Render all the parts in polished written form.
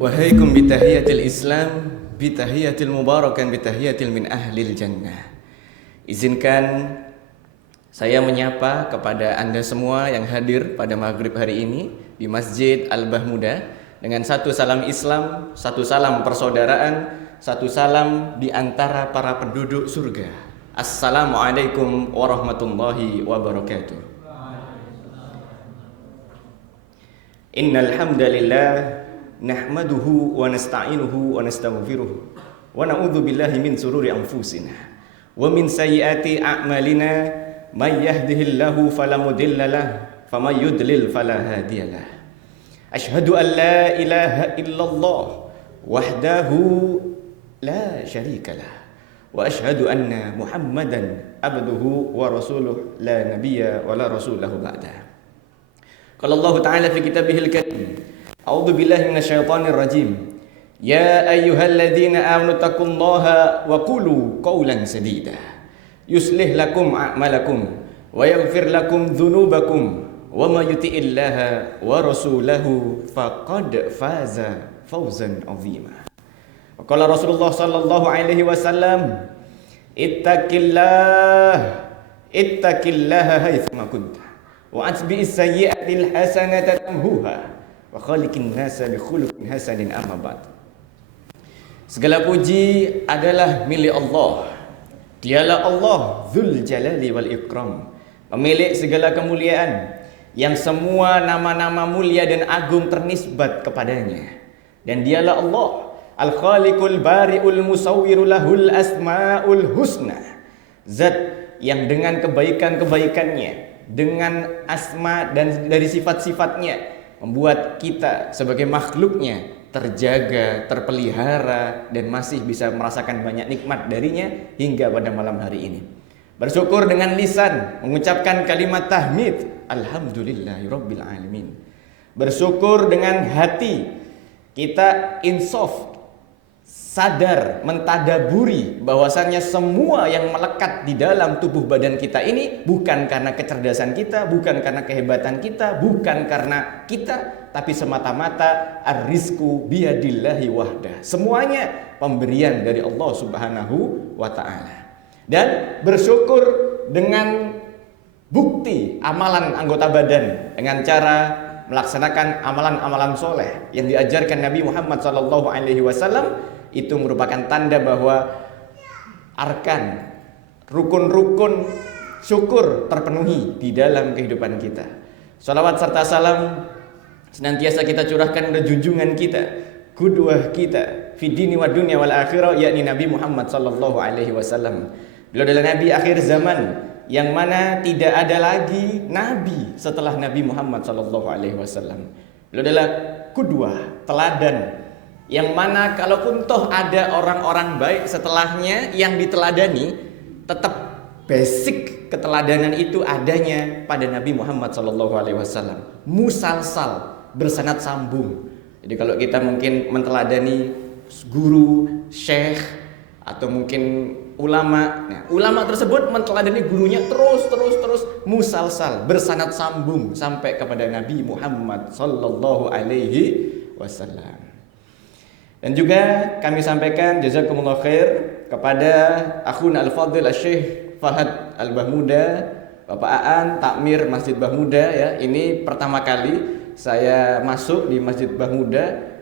Wahaikum bitahiyatil Islam, bitahiyatil mubarakan, bitahiyatil min ahlil jannah. Izinkan saya menyapa kepada Anda semua yang hadir pada maghrib hari ini di Masjid Al-Bahmudah dengan satu salam Islam, satu salam persaudaraan, satu salam di antara para penduduk surga. Assalamualaikum warahmatullahi wabarakatuh. Innal hamdalillah nahmaduhu wa nasta'inuhu wa nastaghfiruh wa na'udzu billahi min sururi anfusina wa min sayyiati a'malina may yahdihillahu fala mudhillalah wa may yudlil fala hadiyalah. Asyhadu an la ilaha illallah wahdahu la syarikalah wa asyhadu anna Muhammadan abduhu wa rasuluh la nabiyya wa la rasulahu ba'da. Qala Allah ta'ala fi kitabihil karim, A'udzu billahi minasyaitonir rajim. Ya ayyuhalladzina amanu taqullaha wa qulu qawlan sadida. Yuslih lakum a'malakum wa yaghfir lakum dzunubakum wa may yuti'illaha wa rasulahu faqad faza fawzan 'azima. Wa qala Rasulullah sallallahu alaihi wasallam, ittaqillaha haitsuma kunta wa atbi'is sayyi'atil hasanata tamhuha wa khaliqin nasa bi khuluqin hasanin amma ba'd. Segala puji adalah milik Allah. Dialah Allah Dzul Jalali wal Ikram, pemilik segala kemuliaan yang semua nama-nama mulia dan agung ternisbat kepadanya. Dan dialah Allah Al-Khaliqul Bari'ul Musawwiru lahul asmaul husna, Zat yang dengan kebaikan-kebaikannya, dengan asma dan dari sifat-sifatnya membuat kita sebagai makhluknya terjaga, terpelihara, dan masih bisa merasakan banyak nikmat darinya hingga pada malam hari ini. Bersyukur dengan lisan, mengucapkan kalimat tahmid, alhamdulillahirabbil alamin. Bersyukur dengan hati, kita insaf, sadar, mentadaburi bahwasannya semua yang melekat di dalam tubuh badan kita ini bukan karena kecerdasan kita, bukan karena kehebatan kita, bukan karena kita, tapi semata-mata ar-rizqu biyadillahi wahdah. Semuanya pemberian dari Allah Subhanahu wa taala. Dan bersyukur dengan bukti amalan anggota badan dengan cara melaksanakan amalan-amalan soleh yang diajarkan Nabi Muhammad SAW. Itu merupakan tanda bahwa arkan, rukun-rukun syukur terpenuhi di dalam kehidupan kita. Salawat serta salam senantiasa kita curahkan kepada junjungan kita, qudwah kita fi dini wa dunya wal akhirah, yakni Nabi Muhammad SAW. Beliau adalah Nabi akhir zaman yang mana tidak ada lagi Nabi setelah Nabi Muhammad SAW. Beliau adalah qudwah, teladan, yang mana kalaupun toh ada orang-orang baik setelahnya yang diteladani, tetap basic keteladanan itu adanya pada Nabi Muhammad SAW. Musalsal, bersanad sambung. Jadi kalau kita mungkin menteladani guru, syekh, atau mungkin ulama, nah, ulama tersebut menteladani gurunya terus musalsal, bersanad sambung sampai kepada Nabi Muhammad SAW. Dan juga kami sampaikan jazakumullah khair kepada akhun al-fadil Syekh Fahad Al-Bahmuda, Bapak Aan, takmir Masjid Bahmuda ya. Ini pertama kali saya masuk di Masjid Bahmuda.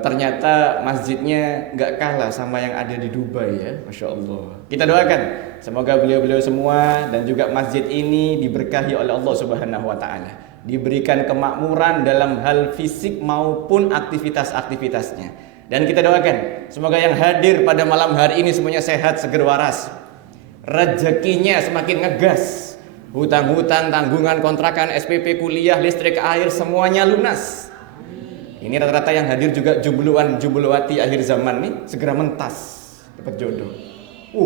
Ternyata masjidnya nggak kalah sama yang ada di Dubai ya, Masya Allah. Kita doakan semoga beliau-beliau semua dan juga masjid ini diberkahi oleh Allah Subhanahu wa taala, diberikan kemakmuran dalam hal fisik maupun aktivitas-aktivitasnya. Dan kita doakan semoga yang hadir pada malam hari ini semuanya sehat, seger waras, rezekinya semakin ngegas, hutang-hutang, tanggungan, kontrakan, SPP, kuliah, listrik, air semuanya lunas. Ini rata-rata yang hadir juga jumluan-jumluwati akhir zaman nih segera mentas dapat jodoh.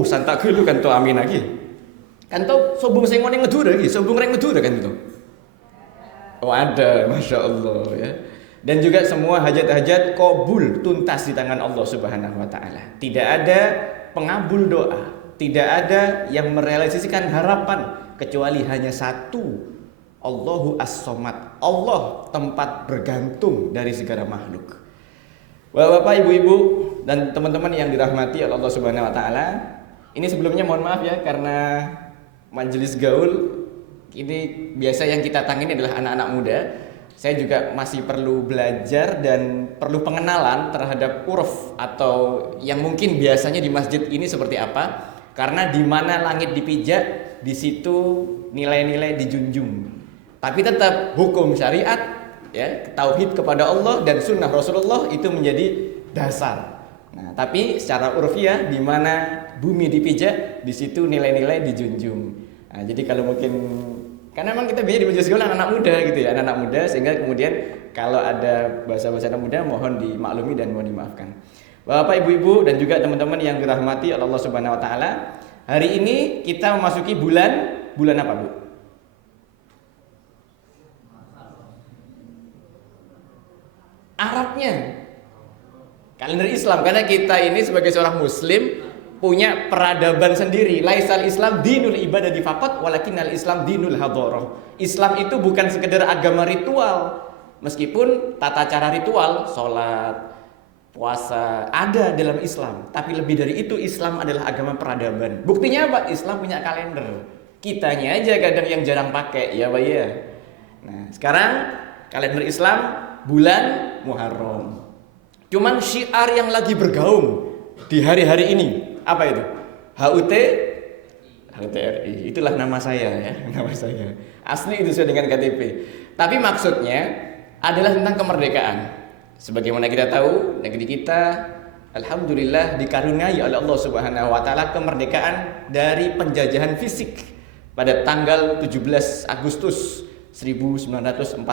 Santak dulu kan tuh amin lagi. Kan tuh sobung sing ngene ngedura lagi, sobung reng ngedura kan itu. Oh ada, Masya Allah ya. Dan juga semua hajat-hajat kabul tuntas di tangan Allah Subhanahu wa taala. Tidak ada pengabul doa, tidak ada yang merealisasikan harapan kecuali hanya satu. Allahu as-somad, Allah tempat bergantung dari segala makhluk. Bapak, ibu-ibu dan teman-teman yang dirahmati oleh Allah Subhanahu wa taala, ini sebelumnya mohon maaf ya karena majelis gaul ini biasa yang kita tangani adalah anak-anak muda. Saya juga masih perlu belajar dan perlu pengenalan terhadap uruf atau yang mungkin biasanya di masjid ini seperti apa. Karena di mana langit dipijak, di situ nilai-nilai dijunjung. Tapi tetap hukum syariat, ya, tauhid kepada Allah dan sunnah Rasulullah itu menjadi dasar. Nah, tapi secara urfiah di mana bumi dipijak, di situ nilai-nilai dijunjung. Nah, jadi kalau mungkin karena memang kita biasa di majelis gaul anak-anak muda gitu ya, anak-anak muda, sehingga kemudian kalau ada bahasa-bahasa anak muda mohon dimaklumi dan mohon dimaafkan. Bapak, ibu-ibu dan juga teman-teman yang dirahmati oleh Allah Subhanahu wa taala, hari ini kita memasuki bulan apa, Bu? Arabnya kalender Islam, karena kita ini sebagai seorang muslim punya peradaban sendiri. Laisal Islam dinul ibadati faqat walakinnal Islam dinul hadharah. Islam itu bukan sekedar agama ritual. Meskipun tata cara ritual, sholat, puasa ada dalam Islam, tapi lebih dari itu Islam adalah agama peradaban. Buktinya apa? Islam punya kalender. Kitanya aja kadang yang jarang pakai, ya Pak ya. Nah, sekarang kalender Islam bulan Muharram. Cuman syiar yang lagi bergaung di hari-hari ini apa itu? HUTRI. Itulah nama saya ya, nama saya. Asli itu sesuai dengan KTP. Tapi maksudnya adalah tentang kemerdekaan. Sebagaimana kita tahu, negeri kita Alhamdulillah dikaruniai oleh Allah Subhanahu wa taala kemerdekaan dari penjajahan fisik pada tanggal 17 Agustus 1945.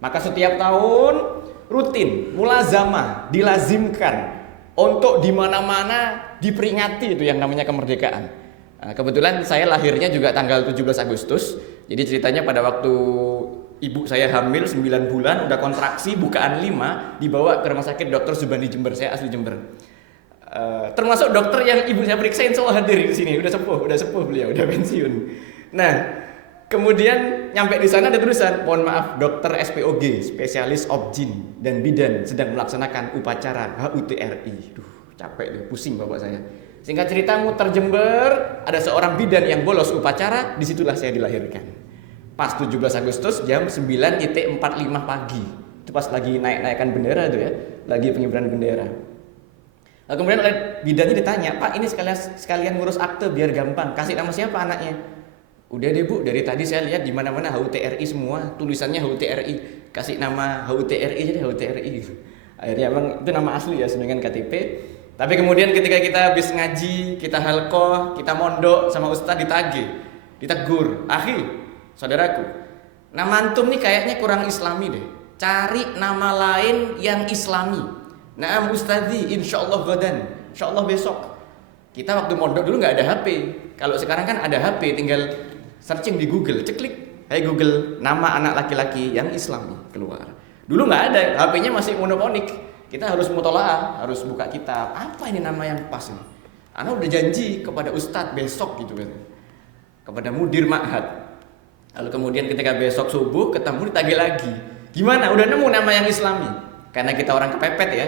Maka setiap tahun rutin, mulazamah, dilazimkan untuk di mana-mana diperingati itu yang namanya kemerdekaan. Nah, kebetulan saya lahirnya juga tanggal 17 Agustus. Jadi ceritanya pada waktu ibu saya hamil 9 bulan, udah kontraksi, bukaan 5, dibawa ke rumah sakit Dr. Subandi Jember. Saya asli Jember. Termasuk dokter yang ibu saya periksa insya Allah hadir di sini. Udah sepuh beliau, udah pensiun. Nah, kemudian nyampe di sana ada tulisan, mohon maaf, dokter SPOG, spesialis obgyn dan bidan sedang melaksanakan upacara HUTRI. Duh, capek deh, pusing bapak saya. Singkat cerita, muter Jember, ada seorang bidan yang bolos upacara, disitulah saya dilahirkan. Pas 17 Agustus jam 9.45 pagi. Itu pas lagi naik-naikan bendera itu ya, lagi pengibaran bendera. Nah, kemudian oleh bidannya ditanya, "Pak, ini sekalian ngurus akte biar gampang. Kasih nama siapa anaknya?" "Udah deh Bu, dari tadi saya lihat di mana-mana HUTRI semua, tulisannya HUTRI. Kasih nama HUTRI aja deh, HUTRI." Akhirnya emang itu nama asli ya dengan KTP. Tapi kemudian ketika kita habis ngaji, kita halqah, kita mondok sama ustaz ditegur, "Akhi, saudaraku, nama antum nih kayaknya kurang islami deh. Cari nama lain yang islami." "Naam ustadzi, insyaallah gadan, insyaallah besok." Kita waktu mondok dulu nggak ada HP. Kalau sekarang kan ada HP, tinggal searching di Google, ceklik, "Hai Google, nama anak laki-laki yang islami," keluar. Dulu nggak ada, HP-nya masih monoponik. Kita harus mutolaah, harus buka kitab. Apa ini nama yang pas ini? Ana udah janji kepada ustadz besok gitu kan, kepada mudir ma'had. Lalu kemudian ketika besok subuh ketemu ditagih lagi. "Gimana? Udah nemu nama yang islami?" Karena kita orang kepepet ya.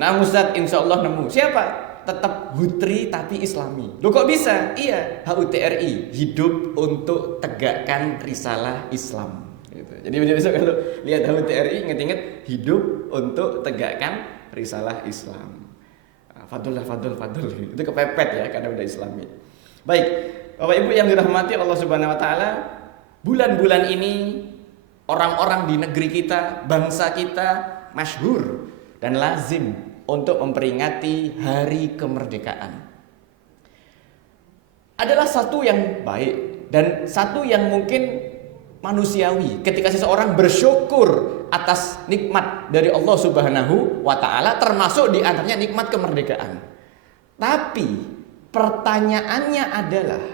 "Nah Ustaz, insya Allah nemu." "Siapa?" "Tetap Hutri tapi islami." "Loh kok bisa?" "Iya, HUTRI, hidup untuk tegakkan risalah Islam." Gitu. Jadi besok kalau lihat HUTRI ingat-ingat hidup untuk tegakkan risalah Islam. Fadl. Itu kepepet ya karena udah islami. Baik, Bapak Ibu yang dirahmati Allah Subhanahu wa taala, bulan-bulan ini orang-orang di negeri kita, bangsa kita masyhur dan lazim untuk memperingati hari kemerdekaan. Adalah satu yang baik dan satu yang mungkin manusiawi ketika seseorang bersyukur atas nikmat dari Allah Subhanahu wa taala, termasuk di antaranya nikmat kemerdekaan. Tapi pertanyaannya adalah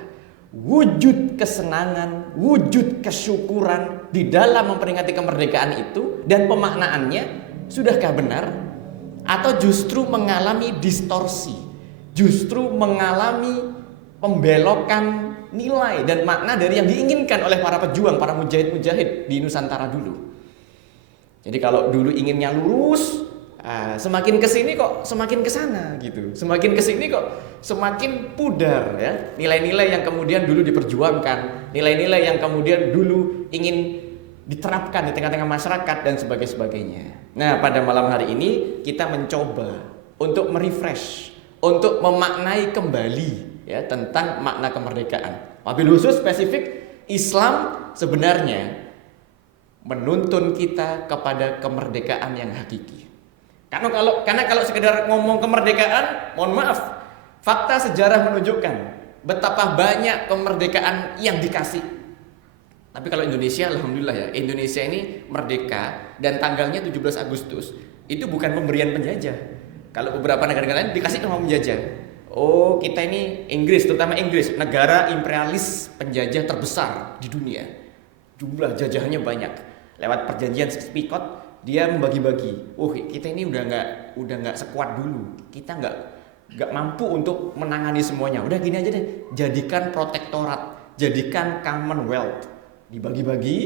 wujud kesenangan, wujud kesyukuran di dalam memperingati kemerdekaan itu dan pemaknaannya sudahkah benar atau justru mengalami distorsi, justru mengalami pembelokan nilai dan makna dari yang diinginkan oleh para pejuang, para mujahid-mujahid di Nusantara dulu. Jadi kalau dulu inginnya lurus, semakin kesini kok semakin kesana gitu, semakin kesini kok semakin pudar ya nilai-nilai yang kemudian dulu diperjuangkan, nilai-nilai yang kemudian dulu ingin diterapkan di tengah-tengah masyarakat dan sebagainya. Nah, pada malam hari ini kita mencoba untuk merefresh, untuk memaknai kembali ya tentang makna kemerdekaan. Wabil khusus spesifik, Islam sebenarnya menuntun kita kepada kemerdekaan yang hakiki. Karena kalau sekedar ngomong kemerdekaan, mohon maaf, fakta sejarah menunjukkan betapa banyak kemerdekaan yang dikasih. Tapi kalau Indonesia, alhamdulillah ya, Indonesia ini merdeka dan tanggalnya 17 Agustus. Itu bukan pemberian penjajah. Kalau beberapa negara lain dikasih nama penjajah. Oh, kita ini Inggris, terutama Inggris, negara imperialis penjajah terbesar di dunia. Jumlah jajahannya banyak. Lewat perjanjian Spikot, dia membagi-bagi. Oh, kita ini udah nggak sekuat dulu. Kita nggak mampu untuk menangani semuanya. Udah gini aja deh, jadikan protektorat, jadikan Commonwealth, dibagi-bagi,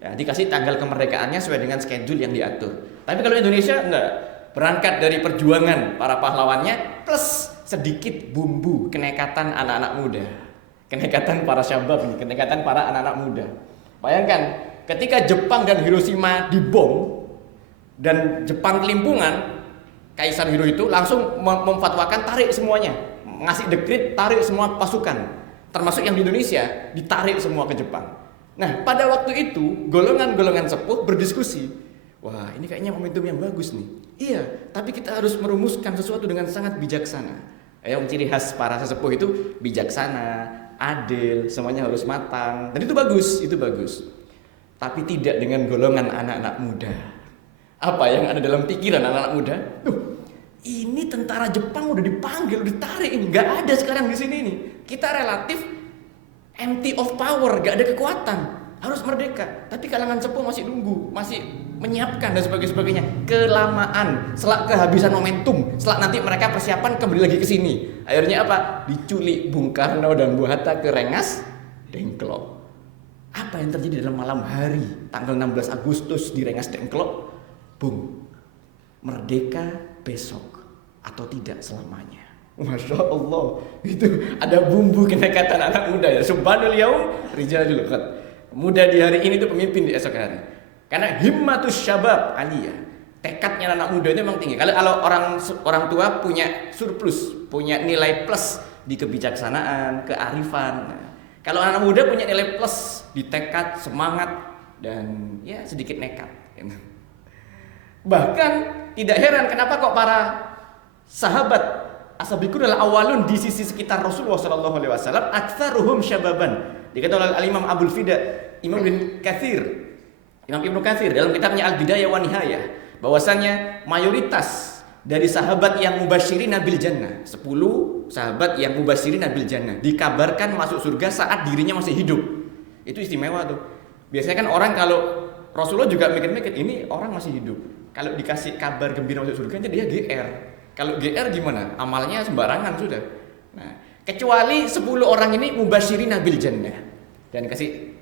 ya, dikasih tanggal kemerdekaannya sesuai dengan schedule yang diatur. Tapi kalau Indonesia enggak, berangkat dari perjuangan para pahlawannya plus sedikit bumbu kenekatan anak-anak muda, kenekatan para syabab, kenekatan para anak-anak muda. Bayangkan ketika Jepang dan Hiroshima dibom dan Jepang kelimpungan, Kaisar Hirohito langsung memfatwakan tarik semuanya, ngasih dekret tarik semua pasukan, termasuk yang di Indonesia ditarik semua ke Jepang. Nah, pada waktu itu golongan-golongan sepuh berdiskusi, Wah, ini kayaknya momentum yang bagus nih. Iya, tapi kita harus merumuskan sesuatu dengan sangat bijaksana. Yang ciri khas para sesepuh itu bijaksana, adil, semuanya harus matang. Dan itu bagus, itu bagus. Tapi tidak dengan golongan anak-anak muda. Apa yang ada dalam pikiran anak-anak muda? Ini tentara Jepang udah dipanggil, udah ditarik, ini nggak ada sekarang di sini nih. Kita relatif empty of power, nggak ada kekuatan, harus merdeka. Tapi kalangan sepuh masih nunggu, masih menyiapkan dan sebagainya. Kelamaan, selak kehabisan momentum, selak nanti mereka persiapan kembali lagi ke sini. Akhirnya apa? Diculik Bung Karno dan Bung Hatta ke Rengas Dengklok. Apa yang terjadi dalam malam hari tanggal 16 Agustus di Rengas Dengklok? Bung, merdeka besok atau tidak selamanya. Masya Allah, itu ada bumbu kenekatan anak muda ya. Subhanul yaum rijalul khat. Muda di hari ini itu pemimpin di esok hari. Karena himmatus syabab aliyah. Tekadnya anak muda itu memang tinggi. Kalau orang tua punya surplus, punya nilai plus di kebijaksanaan, kearifan. Kalau anak muda punya nilai plus di tekad, semangat, dan ya sedikit nekat. Bahkan tidak heran kenapa kok para sahabat as-sabiqun al-awwalun di sisi sekitar Rasulullah sallallahu alaihi wasallam aktsaruhum syababan. Dikatakan oleh Al-Imam Abul Fida, Imam Ibnu Katsir dalam kitabnya Al-Bidayah wa Nihayah, bahwasannya mayoritas dari sahabat yang mubasyirin bil jannah, 10 sahabat yang mubasyirin bil jannah dikabarkan masuk surga saat dirinya masih hidup. Itu istimewa tuh. Biasanya kan orang kalau Rasulullah juga mikir-mikir ini orang masih hidup. Kalau dikasih kabar gembira masuk surga dia GR. Kalau GR gimana? Amalnya sembarangan sudah. Nah, kecuali 10 orang ini mubasyirin bil jannah. Dan kasih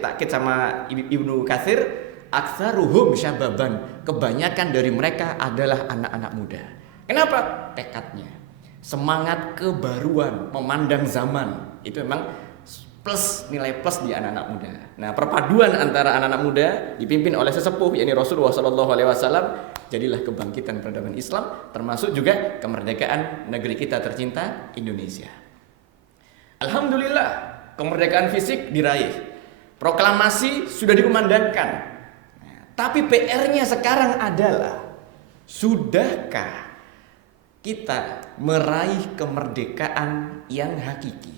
takkid sama Ibnu Katsir, aktsaruhum syababan. Kebanyakan dari mereka adalah anak-anak muda. Kenapa? Tekadnya, semangat kebaruan, memandang zaman. Itu memang plus, nilai plus di anak-anak muda. Nah, perpaduan antara anak-anak muda dipimpin oleh sesepuh yakni Rasulullah sallallahu alaihi wasallam, jadilah kebangkitan peradaban Islam, termasuk juga kemerdekaan negeri kita tercinta Indonesia. Alhamdulillah, kemerdekaan fisik diraih. Proklamasi sudah dikumandangkan. Tapi PR-nya sekarang adalah, sudahkah kita meraih kemerdekaan yang hakiki?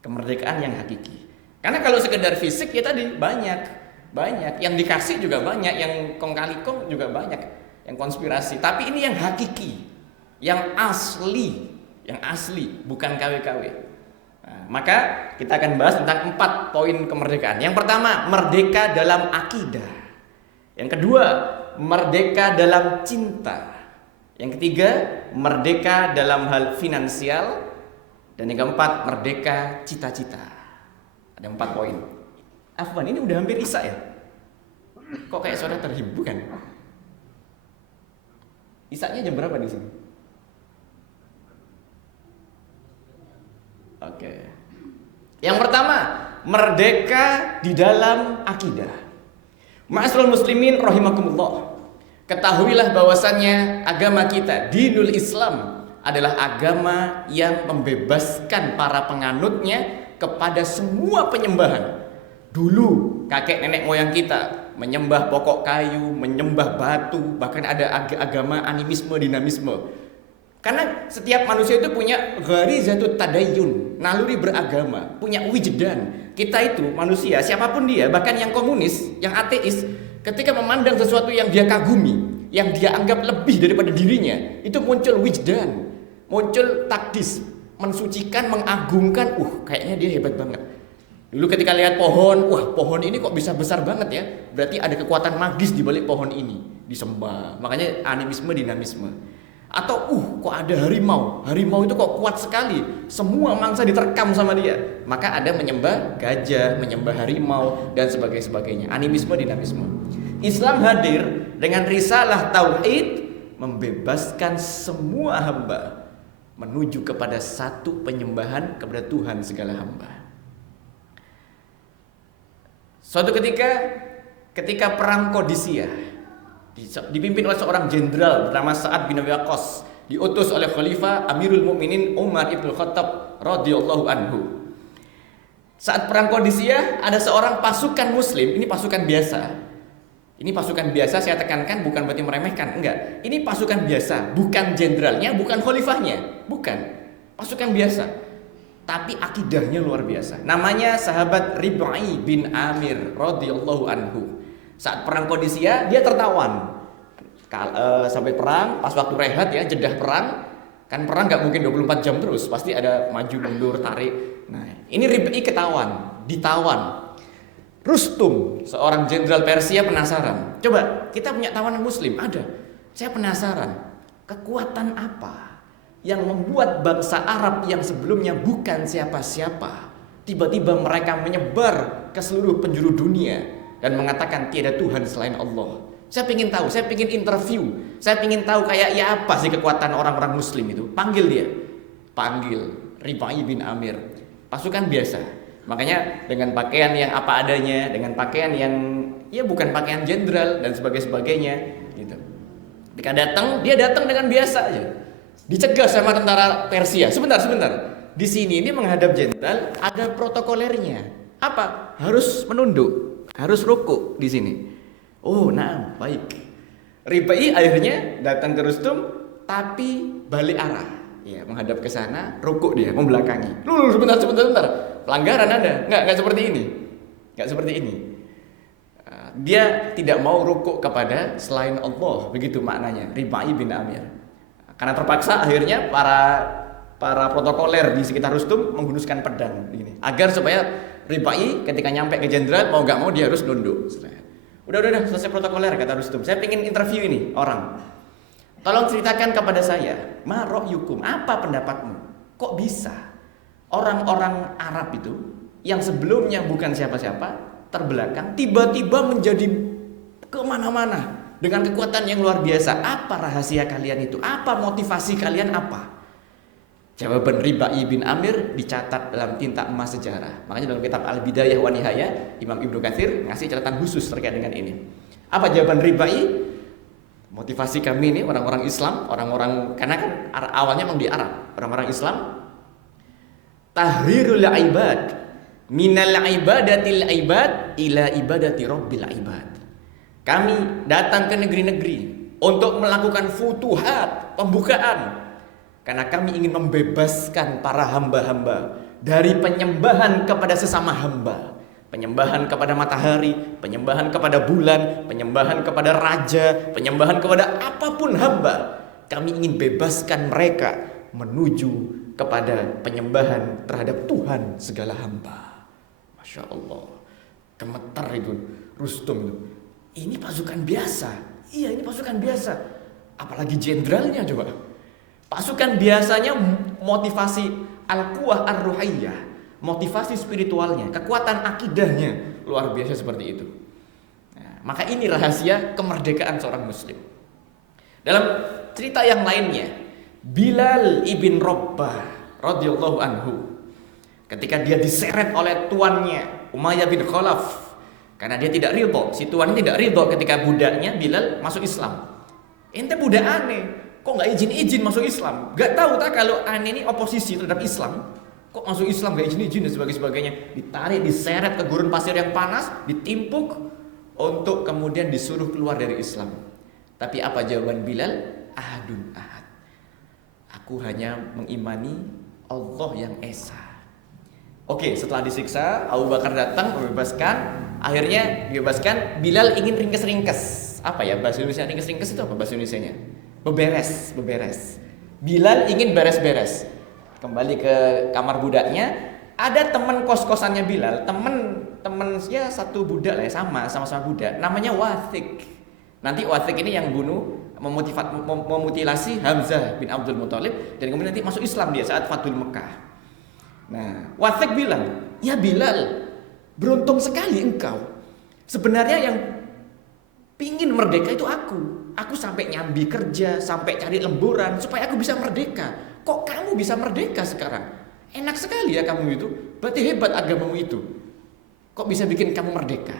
Kemerdekaan yang hakiki. Karena kalau sekedar fisik ya tadi banyak yang dikasih juga banyak, yang kong kali kong juga banyak, yang konspirasi. Tapi ini yang hakiki, yang asli, bukan KW-KW. Nah, maka kita akan bahas tentang 4 poin kemerdekaan. Yang pertama, merdeka dalam akidah. Yang kedua, merdeka dalam cinta. Yang ketiga, merdeka dalam hal finansial. Dan yang keempat, merdeka cita-cita. Ada 4 poin. Afwan, ini udah hampir isya ya? Kok kayak suara terhibur kan? Isyanya jam berapa di sini? Oke. Yang pertama, merdeka di dalam akidah. Ma'asyiral muslimin rahimakumullah. Ketahuilah bahwasannya agama kita, dinul Islam, adalah agama yang membebaskan para penganutnya kepada semua penyembahan. Dulu kakek nenek moyang kita menyembah pokok kayu, menyembah batu, bahkan ada agama animisme, dinamisme. Karena setiap manusia itu punya gharizatut tadayyun, naluri beragama, punya wijdan. Kita itu manusia, siapapun dia, bahkan yang komunis, yang ateis, ketika memandang sesuatu yang dia kagumi, yang dia anggap lebih daripada dirinya, itu muncul wijdan, muncul takdis, mensucikan, mengagungkan. Kayaknya dia hebat banget. Dulu ketika lihat pohon, pohon ini kok bisa besar banget ya, berarti ada kekuatan magis di balik pohon ini, disembah. Makanya animisme, dinamisme. Atau kok ada harimau itu kok kuat sekali, semua mangsa diterkam sama dia. Maka ada menyembah gajah, menyembah harimau, dan sebagainya. Animisme, dinamisme. Islam hadir dengan risalah tauhid, membebaskan semua hamba menuju kepada satu penyembahan kepada Tuhan segala hamba. Suatu ketika perang Qadisiyah dipimpin oleh seorang jenderal bernama Sa'ad bin Abi Waqqas, diutus oleh Khalifah Amirul Mukminin Umar ibn Khattab radhiyallahu anhu. Saat perang Qadisiyah ada seorang pasukan muslim, ini pasukan biasa, Ini pasukan biasa, saya tekankan bukan berarti meremehkan, enggak. Ini pasukan biasa, bukan jenderalnya, bukan khalifahnya, bukan. Pasukan biasa. Tapi akidahnya luar biasa. Namanya sahabat Rib'i bin Amir radhiyallahu anhu. Saat perang Qadisiyah dia tertawan. Sampai perang, pas waktu rehat ya, jedah perang. Kan perang nggak mungkin 24 jam terus, pasti ada maju mundur tarik. Nah, ini Rib'i ketahuan, ditawan. Rustum, seorang jenderal Persia penasaran. Coba, kita punya tawanan muslim, ada. Saya penasaran, kekuatan apa yang membuat bangsa Arab yang sebelumnya bukan siapa-siapa, tiba-tiba mereka menyebar ke seluruh penjuru dunia dan mengatakan tiada Tuhan selain Allah. Saya ingin tahu, saya ingin interview, saya ingin tahu kayak ya apa sih kekuatan orang-orang muslim itu. Panggil dia, panggil Rib'i bin Amir. Pasukan biasa, makanya dengan pakaian yang apa adanya, dengan pakaian yang ya bukan pakaian jenderal dan sebagainya gitu. Ketika datang, dia datang dengan biasa aja. Dicegah sama tentara Persia. Sebentar. Di sini ini menghadap jenderal ada protokolernya. Apa? Harus menunduk, harus rukuk di sini. Oh, nah, baik. Rib'i akhirnya datang ke Rustum, tapi balik arah. Ya, menghadap ke sana, rukuk dia, membelakangi. Sebentar. Pelanggaran ada. Enggak seperti ini. Enggak seperti ini. Dia tidak mau rukuk kepada selain Allah, begitu maknanya. Rib'i bin Amir. Karena terpaksa akhirnya para protokoler di sekitar Rustum menghunuskan pedang begini. Agar supaya Rib'i ketika nyampe ke jenderal mau enggak mau dia harus nunduk. Udah selesai protokoler kata Rustum. Saya pengen interview ini orang. Tolong ceritakan kepada saya, ma ra'yukum, apa pendapatmu? Kok bisa orang-orang Arab itu yang sebelumnya bukan siapa-siapa, terbelakang, tiba-tiba menjadi kemana-mana dengan kekuatan yang luar biasa? Apa rahasia kalian itu? Apa motivasi kalian apa? Jawaban Rib'i bin Amir dicatat dalam tinta emas sejarah. Makanya dalam kitab Al-Bidayah wa Nihayah, Imam Ibnu Katsir ngasih catatan khusus terkait dengan ini. Apa jawaban Rib'i? Motivasi kami ini orang-orang Islam, orang-orang karena kan awalnya memang di Arab, orang-orang Islam. Tahrirul ibad minal ibadatil ibad ila ibadati rabbil ibad. Kami datang ke negeri-negeri untuk melakukan futuhat, pembukaan. Karena kami ingin membebaskan para hamba-hamba dari penyembahan kepada sesama hamba. Penyembahan kepada matahari, penyembahan kepada bulan, penyembahan kepada raja, penyembahan kepada apapun hamba. Kami ingin bebaskan mereka menuju kepada penyembahan terhadap Tuhan segala hamba. Masya Allah. Gemetar itu Rustum itu. Ini pasukan biasa. Iya, ini pasukan biasa. Apalagi jenderalnya coba. Pasukan biasanya motivasi al-quwah ar-ruhiyyah, motivasi spiritualnya, kekuatan akidahnya luar biasa seperti itu. Nah, maka ini rahasia kemerdekaan seorang muslim. Dalam cerita yang lainnya, Bilal ibn Rabbah radhiyallahu anhu, ketika dia diseret oleh tuannya Umayyah bin Khalaf, karena dia tidak ridho, si tuannya tidak ridho ketika budaknya Bilal masuk Islam. Ente budak aneh, kok nggak izin masuk Islam? Gak tahu tak kalau aneh ini oposisi terhadap Islam? Kok masuk Islam gak izin dan sebagainya? Ditarik, diseret ke gurun pasir yang panas, ditimpuk untuk kemudian disuruh keluar dari Islam. Tapi apa jawaban Bilal? Ahadun ahad. Aku hanya mengimani Allah yang esa. Oke, setelah disiksa, Abu Bakar datang membebaskan. Akhirnya dibebaskan. Bilal ingin ringkes-ringkes. Apa ya bahasa Indonesia ringkes-ringkes itu apa bahasa Indonesianya? Beberes. Bilal ingin beres-beres. Kembali ke kamar budaknya. Ada teman kos-kosannya Bilal, teman ya satu budak lah ya, sama-sama budak. Namanya Wathiq. Nanti Wathiq ini yang bunuh, memutilasi Hamzah bin Abdul Muthalib, dan kemudian nanti masuk Islam dia saat Fathul Mekah. Nah, Wathiq bilang, ya Bilal, beruntung sekali engkau. Sebenarnya yang pingin merdeka itu aku. Aku sampai nyambi kerja, sampai cari lemburan supaya aku bisa merdeka. Kok kamu bisa merdeka sekarang? Enak sekali ya kamu itu. Berarti hebat agamamu itu. Kok bisa bikin kamu merdeka?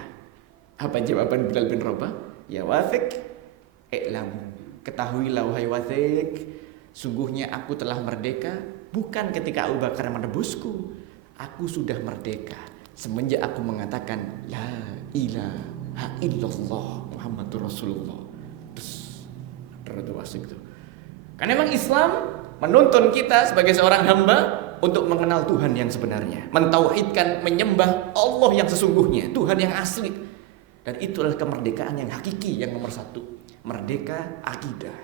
Apa jawaban Bilal bin Rabah? Ya Wathiq, i'lam, ketahuilah wahai Wathiq, sungguhnya aku telah merdeka bukan ketika Abu Bakar menebusku. Aku sudah merdeka semenjak aku mengatakan la ilaha illallah. Muhammadur Rasulullah. Terus itu asik tuh. Karena memang Islam menuntun kita sebagai seorang hamba untuk mengenal Tuhan yang sebenarnya, mentauhidkan, menyembah Allah yang sesungguhnya, Tuhan yang asli. Dan itu adalah kemerdekaan yang hakiki, yang nomor satu, merdeka akidah.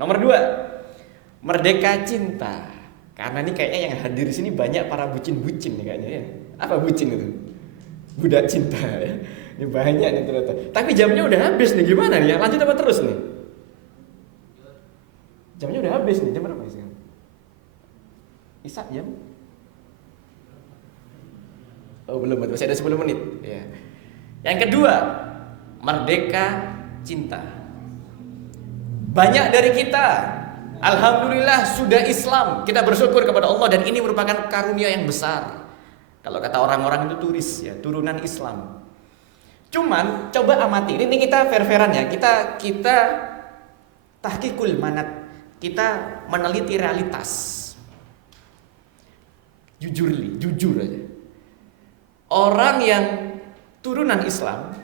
Nomor dua, merdeka cinta. Karena ini kayaknya yang hadir di sini banyak para bucin-bucin nih kayaknya ya. Apa bucin itu? Budak cinta ya. Ini banyak nih ternyata. Tapi jamnya udah habis nih, gimana nih? Lanjut apa terus nih? Jamnya udah habis nih, jam berapa sih? Isak jam? Oh belum, masih ada 10 menit ya. Yang kedua, merdeka cinta. Banyak dari kita alhamdulillah sudah Islam. Kita bersyukur kepada Allah dan ini merupakan karunia yang besar. Kalau kata orang-orang itu turis ya, turunan Islam. Cuman coba amati, ini kita fair-fairan ya. Kita tahqiqul manat. Kita meneliti realitas. Jujur aja. Orang yang turunan Islam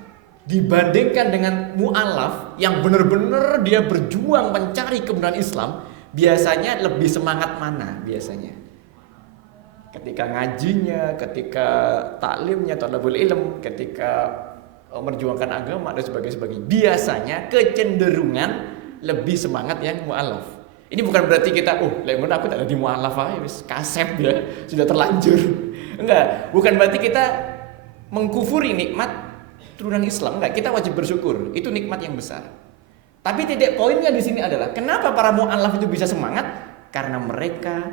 dibandingkan dengan mu'alaf yang benar-benar dia berjuang mencari kebenaran Islam, biasanya lebih semangat mana biasanya? Ketika ngajinya, ketika taklimnya, thalabul ilm, ketika memperjuangkan agama dan sebagainya. Biasanya kecenderungan lebih semangat yang mu'alaf. Ini bukan berarti kita, lemon aku tak ada di mu'alaf aja, kasep ya, sudah terlanjur. Enggak, bukan berarti kita mengkufuri nikmat turunan Islam. Enggak, kita wajib bersyukur. Itu nikmat yang besar. Tapi titik poinnya di sini adalah kenapa para mu'alaf itu bisa semangat? Karena mereka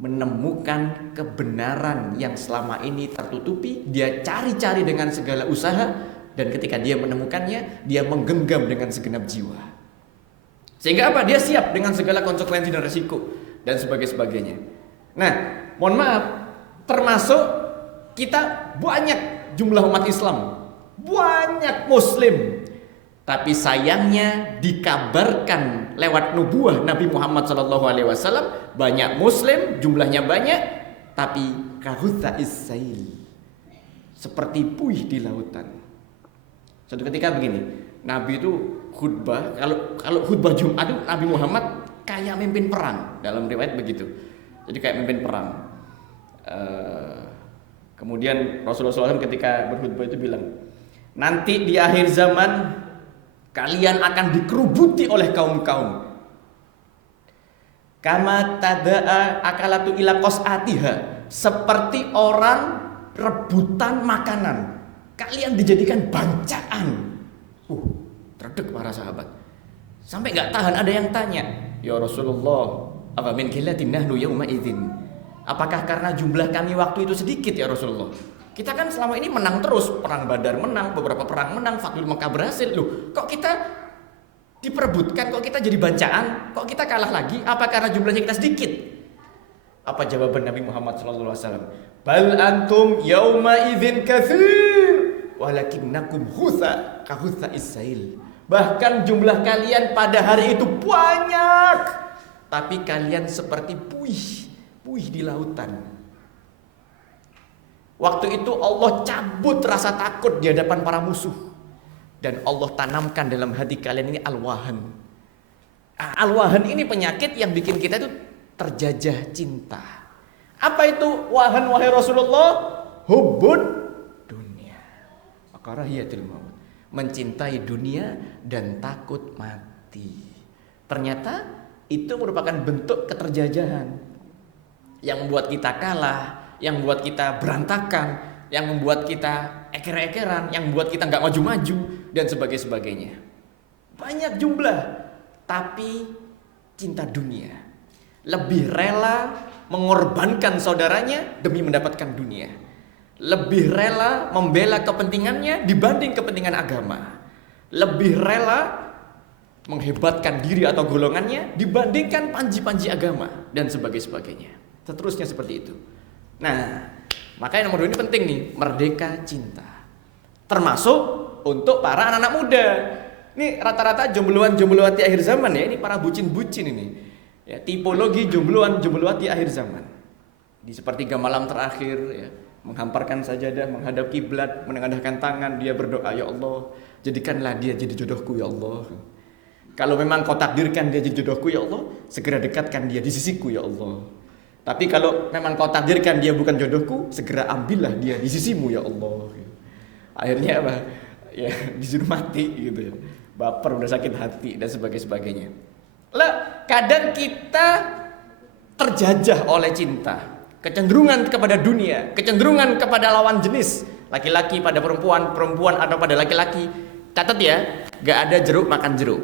menemukan kebenaran yang selama ini tertutupi. Dia cari-cari dengan segala usaha, dan ketika dia menemukannya, dia menggenggam dengan segenap jiwa. Sehingga apa? Dia siap dengan segala konsekuensi dan resiko dan sebagainya. Nah, mohon maaf, termasuk kita banyak jumlah umat Islam, banyak Muslim, tapi sayangnya dikabarkan lewat nubuah Nabi Muhammad SAW, banyak Muslim, jumlahnya banyak, tapi kahutha is-sail, seperti buih di lautan. Suatu ketika begini, Nabi itu khutbah, kalau khutbah Jumat itu Nabi Muhammad kayak memimpin perang, dalam riwayat begitu. Jadi kayak memimpin perang. Kemudian Rasulullah SAW ketika berkhutbah itu bilang, nanti di akhir zaman kalian akan dikerubuti oleh kaum-kaum. Kama tada'a akalatu ila qas'atiha, seperti orang rebutan makanan. Kalian dijadikan bancaan. Terdek para sahabat. Sampai enggak tahan, ada yang tanya, "Ya Rasulullah, apa min qillatin nahnu yauma idzin?" Apakah karena jumlah kami waktu itu sedikit ya Rasulullah? Kita kan selama ini menang terus, perang Badar menang, beberapa perang menang, Fathul Makkah berhasil. Loh, kok kita diperebutkan, kok kita jadi bancaan, kok kita kalah lagi? Apa karena jumlahnya kita sedikit? Apa jawaban Nabi Muhammad SAW? Bal antum yauma idzin katsir, walakinnakum hutha kahutha is-sail. Bahkan jumlah kalian pada hari itu banyak, tapi kalian seperti buih di lautan. Waktu itu Allah cabut rasa takut di hadapan para musuh, dan Allah tanamkan dalam hati kalian ini al-wahan. Al-wahan ini penyakit yang bikin kita itu terjajah cinta. Apa itu wahan wahai Rasulullah? Hubbud dunia, karahiyatul maut, mencintai dunia dan takut mati. Ternyata itu merupakan bentuk keterjajahan yang membuat kita kalah, yang membuat kita berantakan, yang membuat kita eker-ekeran, yang membuat kita nggak maju-maju dan sebagainya. Banyak jumlah, tapi cinta dunia, lebih rela mengorbankan saudaranya demi mendapatkan dunia, lebih rela membela kepentingannya dibanding kepentingan agama, lebih rela menghebatkan diri atau golongannya dibandingkan panji-panji agama dan sebagainya. Seterusnya seperti itu. Nah, makanya nomor 2 ini penting nih, merdeka cinta. Termasuk untuk para anak-anak muda. Ini rata-rata jombloan-jomblowati akhir zaman ya, ini para bucin-bucin ini. Ya, tipologi jombloan-jomblowati akhir zaman. Di sepertiga malam terakhir ya, menghamparkan sajadah, menghadap kiblat, menengadahkan tangan, dia berdoa, ya Allah, jadikanlah dia jadi jodohku ya Allah. Kalau memang kau takdirkan dia jadi jodohku ya Allah, segera dekatkan dia di sisiku ya Allah. Tapi kalau memang kau takdirkan dia bukan jodohku, segera ambillah dia di sisimu ya Allah. Akhirnya apa? Ya disuruh mati gitu ya. Baper, udah sakit hati dan sebagainya. Lah, kadang kita terjajah oleh cinta, kecenderungan kepada dunia, kecenderungan kepada lawan jenis, laki-laki pada perempuan, perempuan atau pada laki-laki. Catat ya, gak ada jeruk makan jeruk.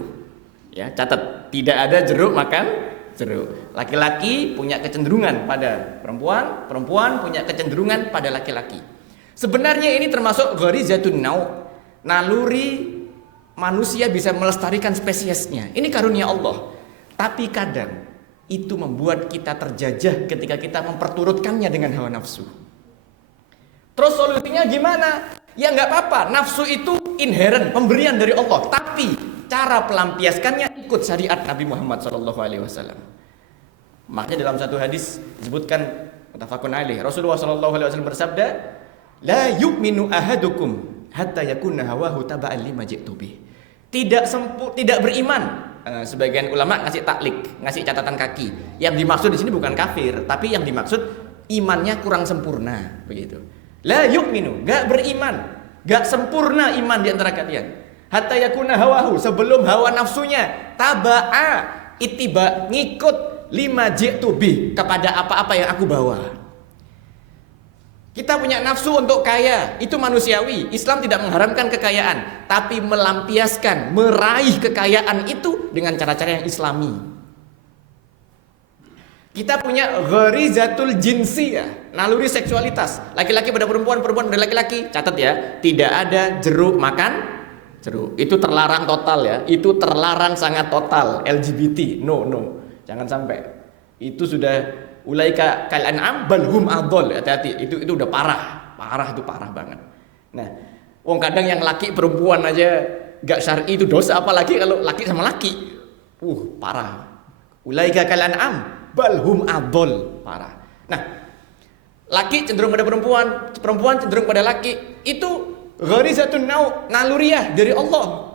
Ya, catat, tidak ada jeruk makan jeruk. Laki-laki punya kecenderungan pada perempuan, perempuan punya kecenderungan pada laki-laki. Sebenarnya ini termasuk gharizatun nau', naluri manusia bisa melestarikan spesiesnya. Ini karunia Allah. Tapi kadang itu membuat kita terjajah ketika kita memperturutkannya dengan hawa nafsu. Terus solusinya gimana? Ya nggak apa-apa. Nafsu itu inherent, pemberian dari Allah. Tapi cara pelampiaskannya ikut syariat Nabi Muhammad SAW. Makanya dalam satu hadis disebutkan muttafaqun alaih, Rasulullah SAW bersabda, la yu'minu ahadukum hatta yakuna hawahu taba'an lima ji'tu bih. Tidak beriman. Sebagian ulama ngasih taklik, ngasih catatan kaki. Yang dimaksud di sini bukan kafir, tapi yang dimaksud imannya kurang sempurna, begitu. La yu'minu, enggak beriman, enggak sempurna iman di antara kalian. Hatta yakuna hawahu, sebelum hawa nafsunya taba'a, ittiba, ngikut lima ji'tu bih, kepada apa-apa yang aku bawa. Kita punya nafsu untuk kaya, itu manusiawi. Islam tidak mengharamkan kekayaan, tapi melampiaskan, meraih kekayaan itu dengan cara-cara yang islami. Kita punya gharizatul jinsiyah, naluri seksualitas. Laki-laki pada perempuan, perempuan pada laki-laki. Catat ya, tidak ada jeruk makan jeruk. Itu terlarang total ya. Itu terlarang sangat total. LGBT, no. Jangan sampai. Itu sudah ulaika kal an'am bal hum adall. Hati-hati, itu udah parah itu parah banget. Nah, wong kadang yang laki perempuan aja gak syar'i itu dosa, apalagi kalau laki sama laki. Parah. Ulaika kal an'am bal hum adall, parah. Nah, laki cenderung pada perempuan, perempuan cenderung pada laki. Itu gharizatun nau', naluriah dari Allah.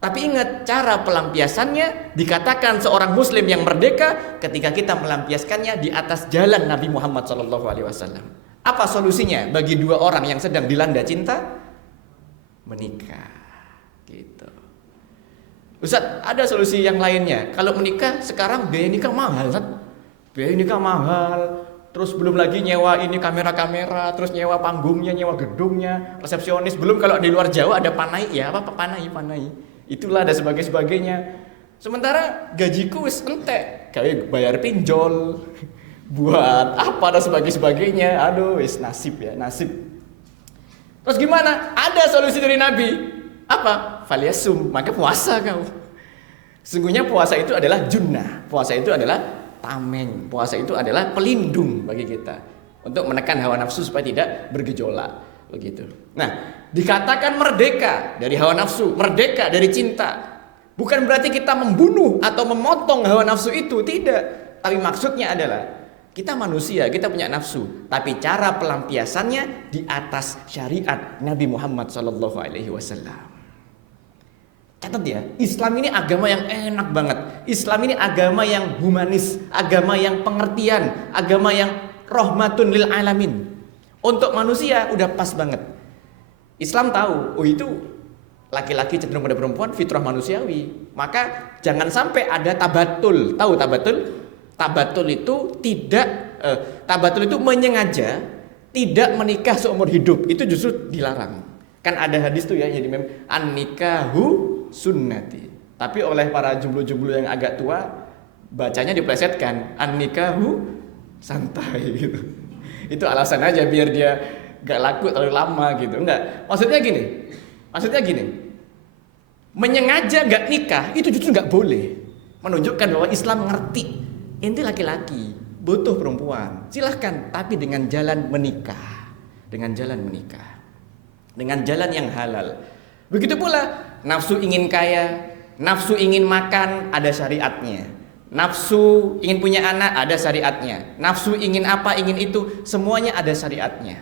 Tapi ingat, cara pelampiasannya dikatakan seorang muslim yang merdeka ketika kita melampiaskannya di atas jalan Nabi Muhammad SAW. Apa solusinya bagi dua orang yang sedang dilanda cinta? Menikah. Gitu. Ustaz, ada solusi yang lainnya. Kalau menikah sekarang biaya nikah mahal, Ustaz. Biaya nikah mahal. Terus belum lagi nyewa ini kamera-kamera, terus nyewa panggungnya, nyewa gedungnya, resepsionis. Belum kalau di luar Jawa ada panai, ya apa panai. Itulah ada sebagainya. Sementara gajiku wis entek, kayak bayar pinjol, buat apa dan sebagainya. Aduh, wis nasib ya, nasib. Terus gimana? Ada solusi dari Nabi. Apa? Falyasum, maka puasa kau. Sesungguhnya puasa itu adalah junnah. Puasa itu adalah tameng. Puasa itu adalah pelindung bagi kita untuk menekan hawa nafsu supaya tidak bergejolak. Begitu. Nah, dikatakan merdeka dari hawa nafsu, merdeka dari cinta. Bukan berarti kita membunuh atau memotong hawa nafsu itu, tidak. Tapi maksudnya adalah kita manusia, kita punya nafsu, tapi cara pelampiasannya di atas syariat Nabi Muhammad SAW. Catat ya, Islam ini agama yang enak banget. Islam ini agama yang humanis, agama yang pengertian, agama yang rahmatun lil alamin. Untuk manusia udah pas banget. Islam tahu, itu laki-laki cenderung pada perempuan, fitrah manusiawi. Maka jangan sampai ada tabatul. Tahu tabatul? Tabatul itu tabatul itu menyengaja tidak menikah seumur hidup. Itu justru dilarang. Kan ada hadis tuh ya, jadi an-nikahu sunnati. Tapi oleh para jomblo-jomblo yang agak tua, bacanya diplesetkan, an-nikahu santai gitu. Itu alasan aja biar dia gak laku terlalu lama gitu. Enggak, maksudnya gini, menyengaja gak nikah itu justru gak boleh. Menunjukkan bahwa Islam ngerti, ente laki-laki butuh perempuan, silahkan, tapi dengan jalan menikah. Dengan jalan yang halal. Begitu pula nafsu ingin kaya, nafsu ingin makan, ada syariatnya. Nafsu ingin punya anak, ada syariatnya. Nafsu ingin apa, ingin itu, semuanya ada syariatnya.